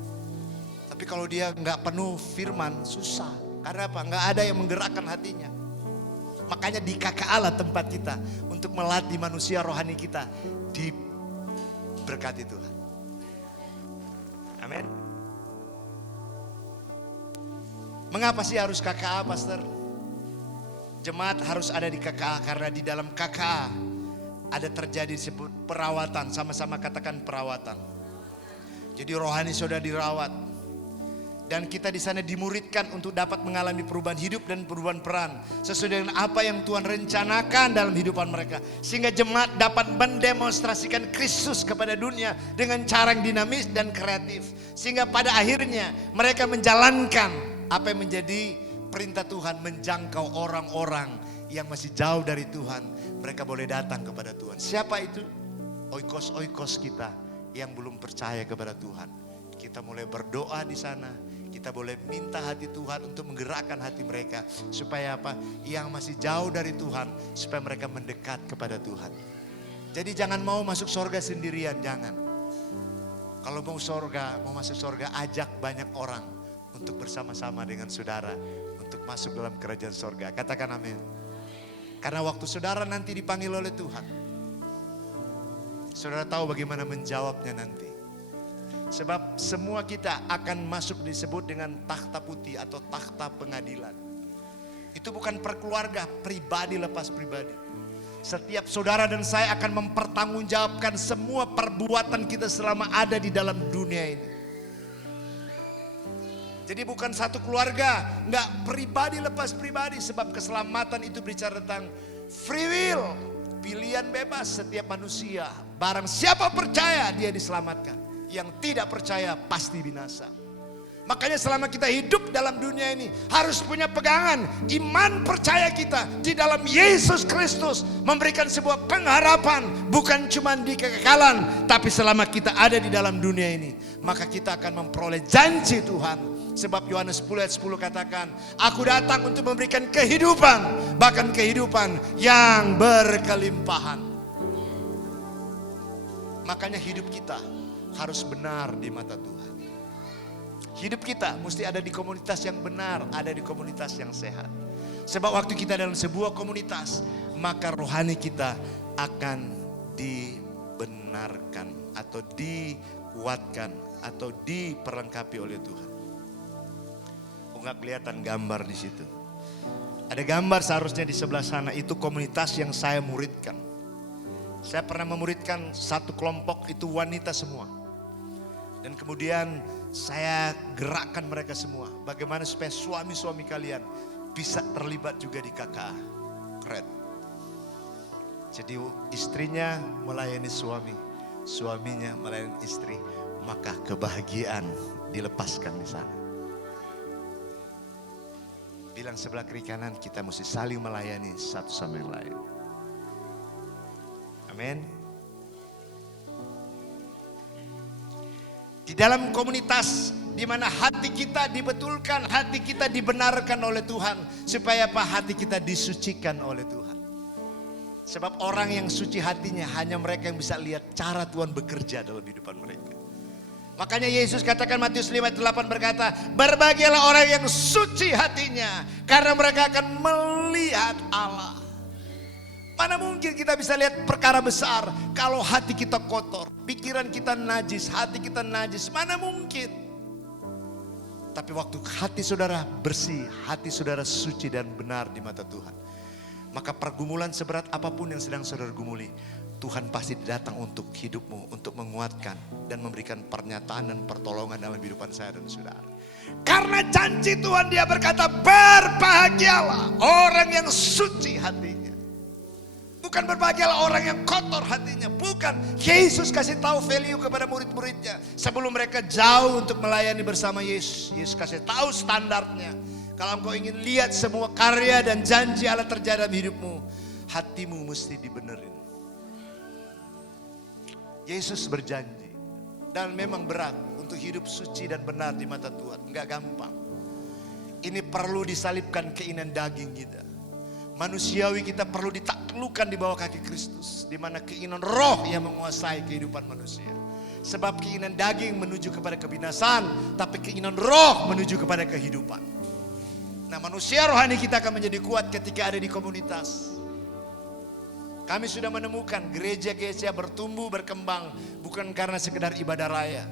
Tapi kalau dia nggak penuh firman susah. Karena apa? Nggak ada yang menggerakkan hatinya. Makanya di KKA lah tempat kita untuk melatih manusia rohani kita diberkati Tuhan. Amin. Mengapa sih harus KKA, Pastor? Jemaat harus ada di KKA karena di dalam KKA ada terjadi disebut perawatan, sama-sama katakan perawatan. Jadi rohani sudah dirawat. Dan kita di sana dimuridkan untuk dapat mengalami perubahan hidup dan perubahan peran sesuai dengan apa yang Tuhan rencanakan dalam kehidupan mereka. Sehingga jemaat dapat mendemonstrasikan Kristus kepada dunia dengan cara yang dinamis dan kreatif. Sehingga pada akhirnya mereka menjalankan apa yang menjadi perintah Tuhan, menjangkau orang-orang yang masih jauh dari Tuhan. Mereka boleh datang kepada Tuhan. Siapa itu? Oikos-oikos kita yang belum percaya kepada Tuhan. Kita mulai berdoa di sana. Kita boleh minta hati Tuhan untuk menggerakkan hati mereka. Supaya apa? Yang masih jauh dari Tuhan. Supaya mereka mendekat kepada Tuhan. Jadi jangan mau masuk surga sendirian, jangan. Kalau mau masuk surga, ajak banyak orang untuk bersama-sama dengan saudara. Untuk masuk dalam kerajaan surga. Katakan amin. Karena waktu saudara nanti dipanggil oleh Tuhan, saudara tahu bagaimana menjawabnya nanti. Sebab semua kita akan masuk disebut dengan takhta putih atau takhta pengadilan. Itu bukan per keluarga, pribadi lepas pribadi. Setiap saudara dan saya akan mempertanggungjawabkan semua perbuatan kita selama ada di dalam dunia ini. Jadi bukan satu keluarga, enggak pribadi lepas pribadi. Sebab keselamatan itu bicara tentang free will, pilihan bebas setiap manusia. Barang siapa percaya dia diselamatkan. Yang tidak percaya pasti binasa. Makanya selama kita hidup dalam dunia ini harus punya pegangan iman percaya kita di dalam Yesus Kristus memberikan sebuah pengharapan bukan cuma di kekekalan, tapi selama kita ada di dalam dunia ini maka kita akan memperoleh janji Tuhan. Sebab Yohanes 10 ayat 10 katakan, aku datang untuk memberikan kehidupan, bahkan kehidupan yang berkelimpahan. Makanya hidup kita harus benar di mata Tuhan. Hidup kita mesti ada di komunitas yang benar, ada di komunitas yang sehat. Sebab waktu kita dalam sebuah komunitas, maka rohani kita akan dibenarkan atau dikuatkan atau diperlengkapi oleh Tuhan. Nggak kelihatan gambar di situ. Ada gambar seharusnya di sebelah sana, itu komunitas yang saya muridkan. Saya pernah memuridkan satu kelompok itu wanita semua. Dan kemudian saya gerakkan mereka semua. Bagaimana supaya suami-suami kalian bisa terlibat juga di KKA. Keren. Jadi istrinya melayani suami, suaminya melayani istri. Maka kebahagiaan dilepaskan di sana. Bilang sebelah kiri kanan, kita mesti saling melayani satu sama yang lain. Amin. Di dalam komunitas di mana hati kita dibetulkan, hati kita dibenarkan oleh Tuhan, supaya apa? Hati kita disucikan oleh Tuhan. Sebab orang yang suci hatinya hanya mereka yang bisa lihat cara Tuhan bekerja dalam kehidupan mereka. Makanya Yesus katakan Matius 5:8 berkata, berbahagialah orang yang suci hatinya, karena mereka akan melihat Allah. Mana mungkin kita bisa lihat perkara besar kalau hati kita kotor, pikiran kita najis, hati kita najis, mana mungkin. Tapi waktu hati saudara bersih, hati saudara suci dan benar di mata Tuhan, maka pergumulan seberat apapun yang sedang saudara gumuli, Tuhan pasti datang untuk hidupmu, untuk menguatkan dan memberikan pernyataan dan pertolongan dalam kehidupan saya dan saudara. Karena janji Tuhan, dia berkata, berbahagialah orang yang suci hatinya. Bukan berbahagialah orang yang kotor hatinya, bukan. Yesus kasih tahu value kepada murid-muridnya sebelum mereka jauh untuk melayani bersama Yesus. Yesus kasih tahu standarnya. Kalau engkau ingin lihat semua karya dan janji Allah terjadi dalam hidupmu, hatimu mesti dibenerin. Yesus berjanji, dan memang berat untuk hidup suci dan benar di mata Tuhan. Enggak gampang. Ini perlu disalibkan keinginan daging kita. Manusiawi kita perlu ditaklukkan di bawah kaki Kristus, di mana keinginan roh yang menguasai kehidupan manusia. Sebab keinginan daging menuju kepada kebinasan, tapi keinginan roh menuju kepada kehidupan. Nah, manusia rohani kita akan menjadi kuat ketika ada di komunitas. Kami sudah menemukan gereja-gereja bertumbuh, berkembang bukan karena sekedar ibadah raya,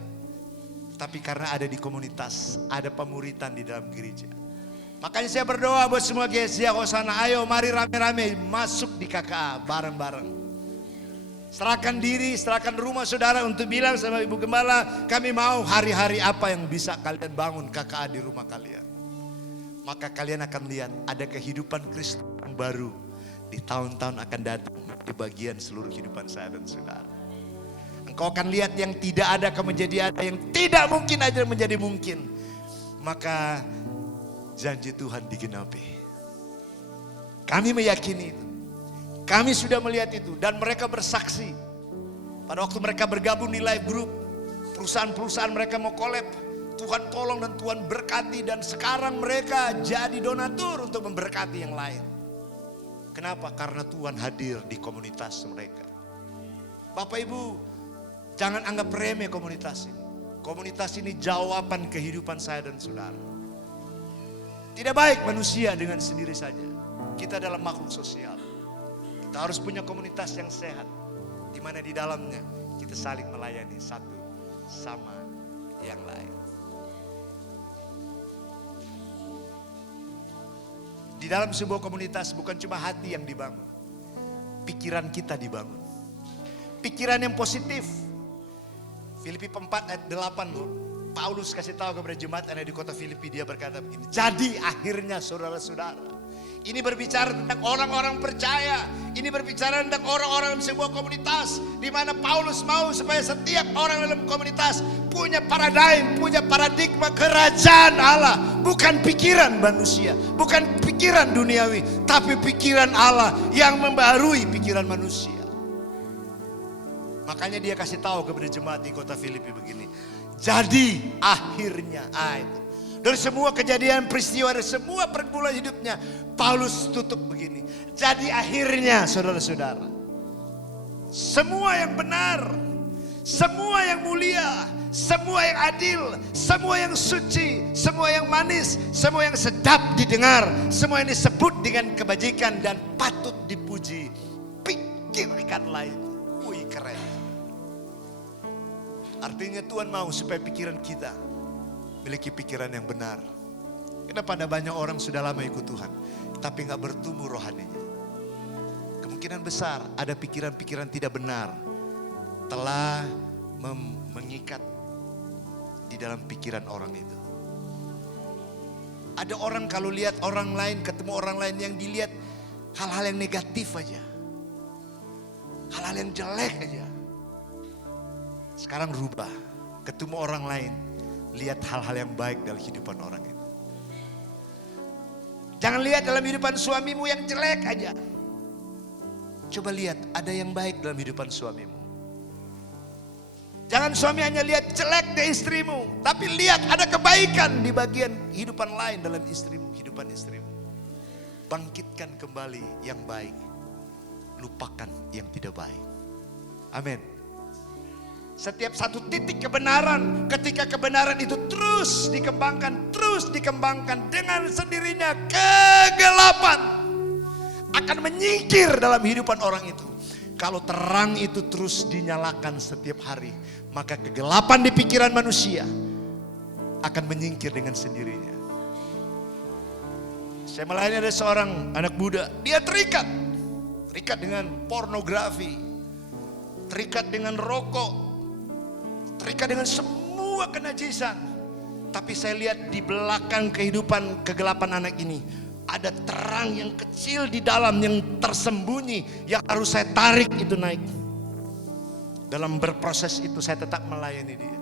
tapi karena ada di komunitas, ada pemuritan di dalam gereja. Makanya saya berdoa buat semua gereja Hosana, ayo mari rame-rame masuk di KKA bareng-bareng. Serahkan diri, serahkan rumah saudara untuk bilang sama Ibu Gembala, kami mau hari-hari apa yang bisa kalian bangun KKA di rumah kalian. Maka kalian akan lihat ada kehidupan Kristus yang baru di tahun-tahun akan datang di bagian seluruh kehidupan saya dan saudara. Engkau akan lihat yang tidak ada akan menjadi ada, yang tidak mungkin aja menjadi mungkin. Maka janji Tuhan digenapi. Kami meyakini itu. Kami sudah melihat itu dan mereka bersaksi. Pada waktu mereka bergabung di live group, perusahaan-perusahaan mereka mau collab, Tuhan tolong dan Tuhan berkati, dan sekarang mereka jadi donatur untuk memberkati yang lain. Kenapa? Karena Tuhan hadir di komunitas mereka. Bapak Ibu, jangan anggap remeh komunitas ini. Komunitas ini jawaban kehidupan saya dan saudara. Tidak baik manusia dengan sendiri saja. Kita adalah makhluk sosial. Kita harus punya komunitas yang sehat, di mana di dalamnya kita saling melayani satu sama yang lain. Di dalam sebuah komunitas bukan cuma hati yang dibangun, pikiran kita dibangun. Pikiran yang positif. Filipi 4 ayat 8, Paulus kasih tahu kepada jemaat yang ada di kota Filipi, dia berkata begini, jadi akhirnya saudara-saudara, ini berbicara tentang orang-orang percaya, ini berbicara tentang orang-orang dalam sebuah komunitas, di mana Paulus mau supaya setiap orang dalam komunitas punya paradigma kerajaan Allah. Bukan pikiran manusia, bukan pikiran duniawi, tapi pikiran Allah yang membaharui pikiran manusia. Makanya dia kasih tahu kepada jemaat di kota Filipi begini. Jadi akhirnya, itu. Dari semua kejadian peristiwa, dari semua pergumulan hidupnya, Paulus tutup begini. Jadi akhirnya saudara-saudara, semua yang benar, semua yang mulia, semua yang adil, semua yang suci, semua yang manis, semua yang sedap didengar, semua yang disebut dengan kebajikan dan patut dipuji, pikirkanlah itu. Wih, keren. Artinya Tuhan mau supaya pikiran kita memiliki pikiran yang benar. Kenapa ada banyak orang sudah lama ikut Tuhan, tapi gak bertumbuh rohaninya? Kemungkinan besar ada pikiran-pikiran tidak benar telah mengikat di dalam pikiran orang itu. Ada orang kalau lihat orang lain, ketemu orang lain yang dilihat hal-hal yang negatif aja, hal-hal yang jelek aja. Sekarang rubah, ketemu orang lain, lihat hal-hal yang baik dalam kehidupan orang itu. Jangan lihat dalam kehidupan suamimu yang jelek aja. Coba lihat ada yang baik dalam kehidupan suamimu. Jangan suami hanya lihat jelek di istrimu, tapi lihat ada kebaikan di bagian kehidupan lain dalam istrimu, kehidupan istrimu. Bangkitkan kembali yang baik, lupakan yang tidak baik. Amin. Setiap satu titik kebenaran, ketika kebenaran itu terus dikembangkan dengan sendirinya, kegelapan akan menyingkir dalam kehidupan orang itu. Kalau terang itu terus dinyalakan setiap hari, maka kegelapan di pikiran manusia akan menyingkir dengan sendirinya. Saya melayani ada seorang anak muda, dia terikat dengan pornografi, terikat dengan rokok, terikat dengan semua kenajisan. Tapi saya lihat di belakang kehidupan kegelapan anak ini ada terang yang kecil di dalam yang tersembunyi yang harus saya tarik itu naik. Dalam berproses itu saya tetap melayani dia.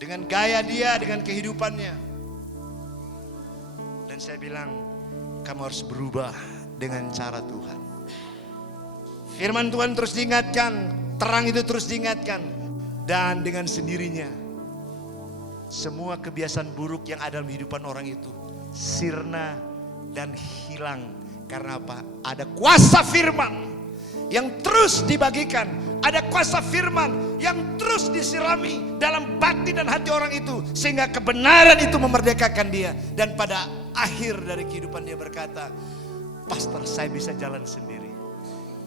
Dengan gaya dia, dengan kehidupannya. Dan saya bilang, kamu harus berubah dengan cara Tuhan. Firman Tuhan terus diingatkan, terang itu terus diingatkan. Dan dengan sendirinya semua kebiasaan buruk yang ada dalam kehidupan orang itu sirna dan hilang. Karena apa? Ada kuasa firman yang terus dibagikan, ada kuasa firman yang terus disirami dalam batin dan hati orang itu, sehingga kebenaran itu memerdekakan dia. Dan pada akhir dari kehidupan dia berkata, pastor, saya bisa jalan sendiri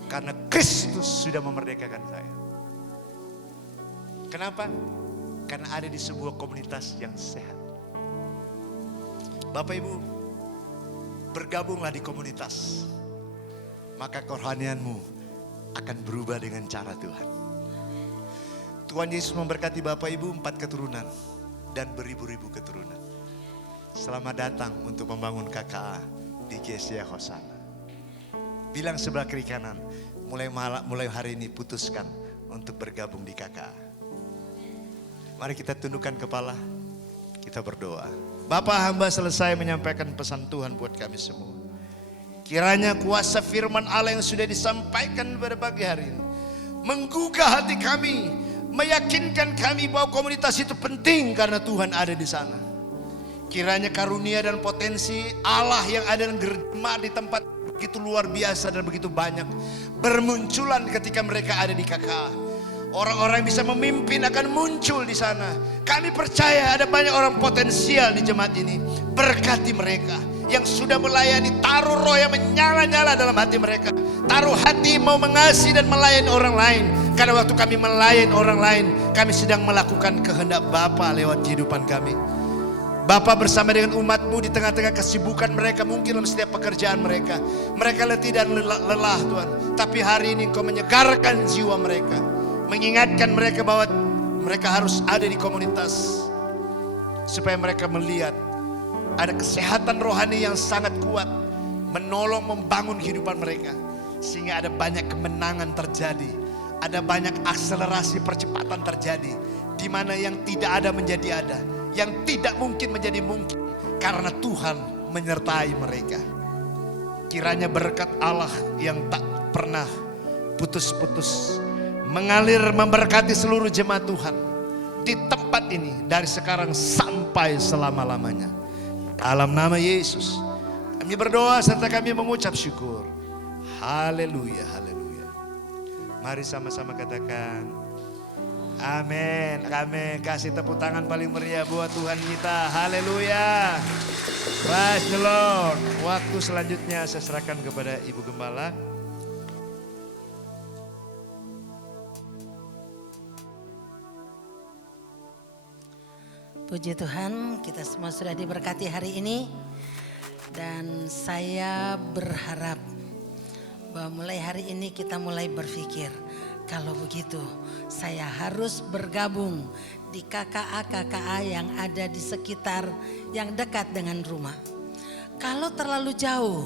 karena Kristus sudah memerdekakan saya. Kenapa? Karena ada di sebuah komunitas yang sehat. Bapak Ibu, bergabunglah di komunitas, maka kerohanianmu akan berubah dengan cara Tuhan. Tuhan Yesus memberkati Bapak Ibu 4 keturunan dan beribu-ribu keturunan. Selamat datang untuk membangun KKA di GCA Hosana. Bilang sebelah kiri kanan, mulai hari ini putuskan untuk bergabung di KKA. Mari kita tundukkan kepala, kita berdoa. Bapa, hamba selesai menyampaikan pesan Tuhan buat kami semua. Kiranya kuasa firman Allah yang sudah disampaikan pada pagi hari ini menggugah hati kami, meyakinkan kami bahwa komunitas itu penting karena Tuhan ada di sana. Kiranya karunia dan potensi Allah yang ada dan germa di tempat begitu luar biasa dan begitu banyak bermunculan ketika mereka ada di KKA. Orang-orang yang bisa memimpin akan muncul di sana. Kami percaya ada banyak orang potensial di jemaat ini. Berkati mereka yang sudah melayani, taruh roh yang menyala-nyala dalam hati mereka. Taruh hati mau mengasihi dan melayani orang lain. Karena waktu kami melayani orang lain, kami sedang melakukan kehendak Bapa lewat kehidupan kami. Bapa bersama dengan umat-Mu di tengah-tengah kesibukan mereka, mungkin dalam setiap pekerjaan mereka. Mereka letih dan lelah Tuhan. Tapi hari ini Engkau menyegarkan jiwa mereka. Mengingatkan mereka bahwa mereka harus ada di komunitas. Supaya mereka melihat ada kesehatan rohani yang sangat kuat. Menolong membangun kehidupan mereka. Sehingga ada banyak kemenangan terjadi. Ada banyak akselerasi percepatan terjadi. di mana yang tidak ada menjadi ada, yang tidak mungkin menjadi mungkin, karena Tuhan menyertai mereka. Kiranya berkat Allah yang tak pernah putus-putus mengalir memberkati seluruh jemaat Tuhan di tempat ini dari sekarang sampai selama-lamanya. Dalam nama Yesus kami berdoa serta kami mengucap syukur. Haleluya, haleluya. Mari sama-sama katakan amin, amin. Kasih tepuk tangan paling meriah buat Tuhan kita. Haleluya. Praise the Lord. Waktu selanjutnya saya serahkan kepada Ibu Gembala. Puji Tuhan, kita semua sudah diberkati hari ini. Dan saya berharap bahwa mulai hari ini kita mulai berpikir, kalau begitu saya harus bergabung di KKA-KKA yang ada di sekitar yang dekat dengan rumah. Kalau terlalu jauh,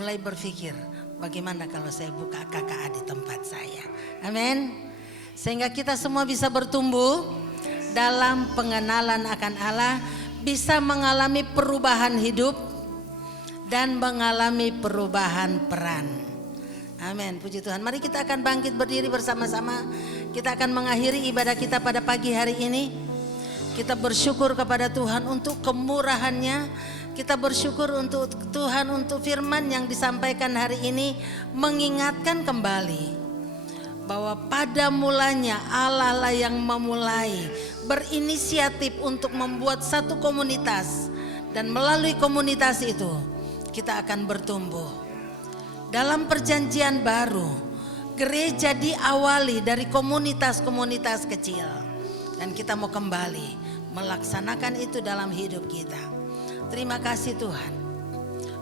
mulai berpikir bagaimana kalau saya buka KKA di tempat saya. Amin. Sehingga kita semua bisa bertumbuh dalam pengenalan akan Allah, bisa mengalami perubahan hidup dan mengalami perubahan peran. Amin, puji Tuhan. Mari kita akan bangkit berdiri bersama-sama. Kita akan mengakhiri ibadah kita pada pagi hari ini. Kita bersyukur kepada Tuhan untuk kemurahan-Nya. Kita bersyukur untuk Tuhan untuk firman yang disampaikan hari ini, mengingatkan kembali bahwa pada mulanya Allah lah yang memulai, berinisiatif untuk membuat satu komunitas, dan melalui komunitas itu kita akan bertumbuh. Dalam perjanjian baru, gereja diawali dari komunitas-komunitas kecil, dan kita mau kembali melaksanakan itu dalam hidup kita. Terima kasih Tuhan.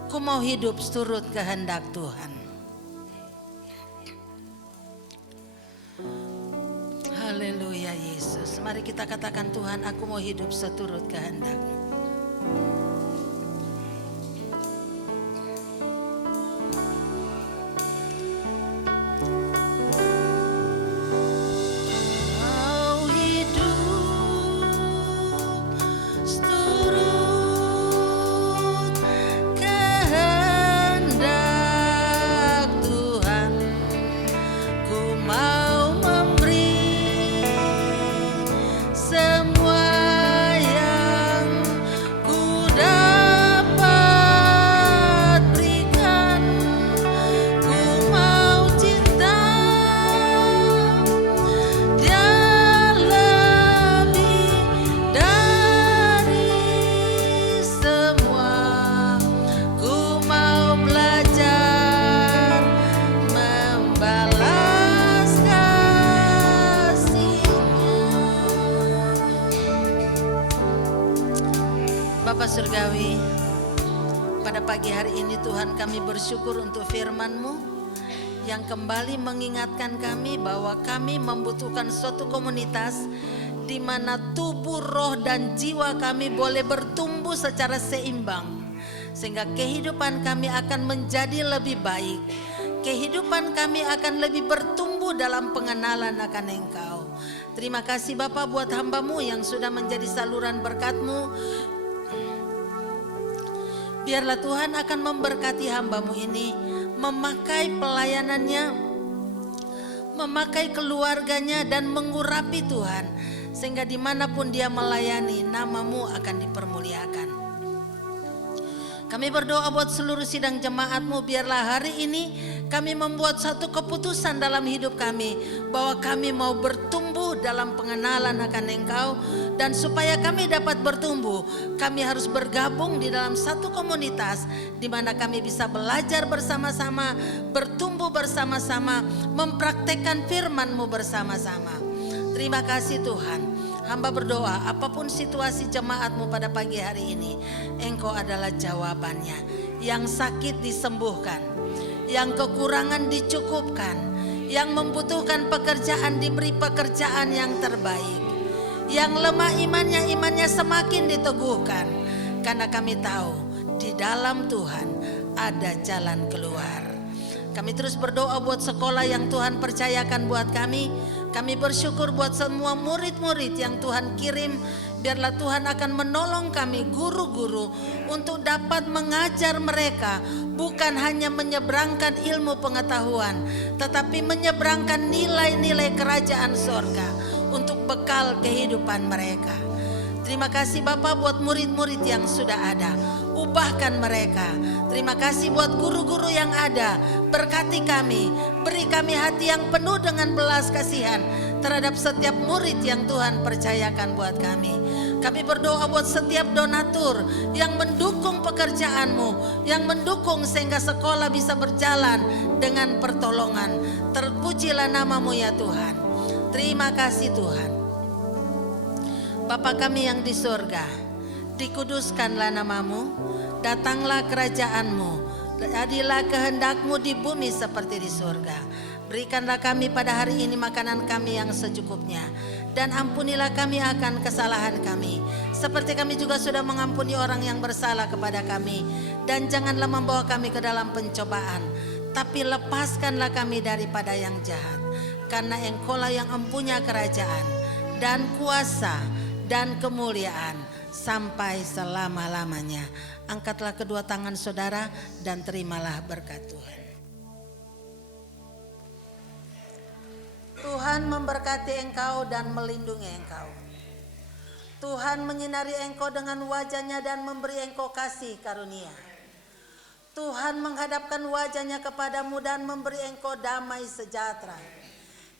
Ku mau hidup seturut kehendak Tuhan. Haleluya Yesus. Mari kita katakan, Tuhan, aku mau hidup seturut kehendak-Mu. Mau hidup seturut kehendak Tuhan. Ku mau semua yang ku dapat berikan. Ku mau cinta dia lebih dari semua. Ku mau belajar membalas kasih-Nya. Bapa Surgawi, pada pagi hari ini Tuhan kami bersyukur untuk firman-Mu yang kembali mengingatkan kami bahwa kami membutuhkan suatu komunitas di mana tubuh, roh, dan jiwa kami boleh bertumbuh secara seimbang. Sehingga kehidupan kami akan menjadi lebih baik. Kehidupan kami akan lebih bertumbuh dalam pengenalan akan Engkau. Terima kasih Bapa buat hamba-Mu yang sudah menjadi saluran berkat-Mu. Biarlah Tuhan akan memberkati hamba-Mu ini, memakai pelayanannya, memakai keluarganya, dan mengurapi Tuhan. Sehingga dimanapun dia melayani, nama-Mu akan dipermuliakan. Kami berdoa buat seluruh sidang jemaat-Mu, biarlah hari ini kami membuat satu keputusan dalam hidup kami, bahwa kami mau bertumbuh dalam pengenalan akan Engkau. Dan supaya kami dapat bertumbuh, kami harus bergabung di dalam satu komunitas, di mana kami bisa belajar bersama-sama, bertumbuh bersama-sama, mempraktekkan firman-Mu bersama-sama. Terima kasih Tuhan. Hamba berdoa apapun situasi jemaat-Mu pada pagi hari ini, Engkau adalah jawabannya. Yang sakit disembuhkan, yang kekurangan dicukupkan, yang membutuhkan pekerjaan diberi pekerjaan yang terbaik, yang lemah imannya semakin diteguhkan. Karena kami tahu di dalam Tuhan ada jalan keluar. Kami terus berdoa buat sekolah yang Tuhan percayakan buat kami. Kami bersyukur buat semua murid-murid yang Tuhan kirim. Biarlah Tuhan akan menolong kami guru-guru untuk dapat mengajar mereka. Bukan hanya menyeberangkan ilmu pengetahuan, tetapi menyeberangkan nilai-nilai kerajaan sorga untuk bekal kehidupan mereka. Terima kasih Bapak buat murid-murid yang sudah ada. Ubahkan mereka. Terima kasih buat guru-guru yang ada. Berkati kami. Beri kami hati yang penuh dengan belas kasihan terhadap setiap murid yang Tuhan percayakan buat kami. Kami berdoa buat setiap donatur yang mendukung pekerjaan-Mu, yang mendukung sehingga sekolah bisa berjalan dengan pertolongan. Terpujilah nama-Mu ya Tuhan. Terima kasih Tuhan. Bapa kami yang di surga, dikuduskanlah nama-Mu, datanglah kerajaan-Mu, jadilah kehendak-Mu di bumi seperti di surga. Berikanlah kami pada hari ini makanan kami yang secukupnya, dan ampunilah kami akan kesalahan kami, seperti kami juga sudah mengampuni orang yang bersalah kepada kami. Dan janganlah membawa kami ke dalam pencobaan, tapi lepaskanlah kami daripada yang jahat. Karena Engkau-lah yang empunya kerajaan dan kuasa dan kemuliaan sampai selama-lamanya. Angkatlah kedua tangan saudara dan terimalah berkat Tuhan. Tuhan memberkati engkau dan melindungi engkau. Tuhan menyinari engkau dengan wajah-Nya dan memberi engkau kasih karunia. Tuhan menghadapkan wajah-Nya kepadamu dan memberi engkau damai sejahtera.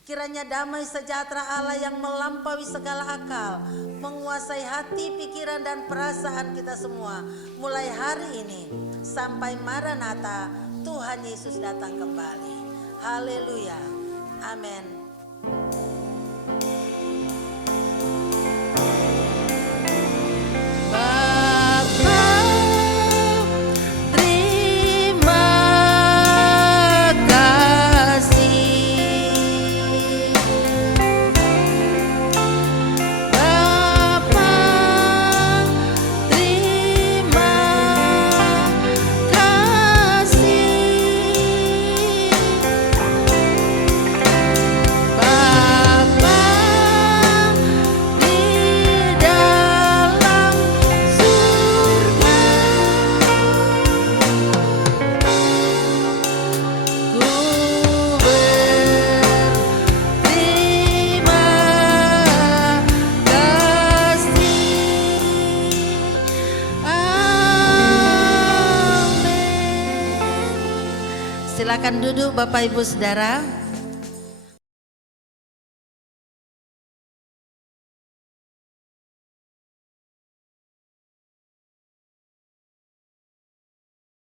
Kiranya damai sejahtera Allah yang melampaui segala akal menguasai hati, pikiran dan perasaan kita semua mulai hari ini sampai Maranatha Tuhan Yesus datang kembali. Haleluya. Amin. Silakan duduk Bapak Ibu Saudara.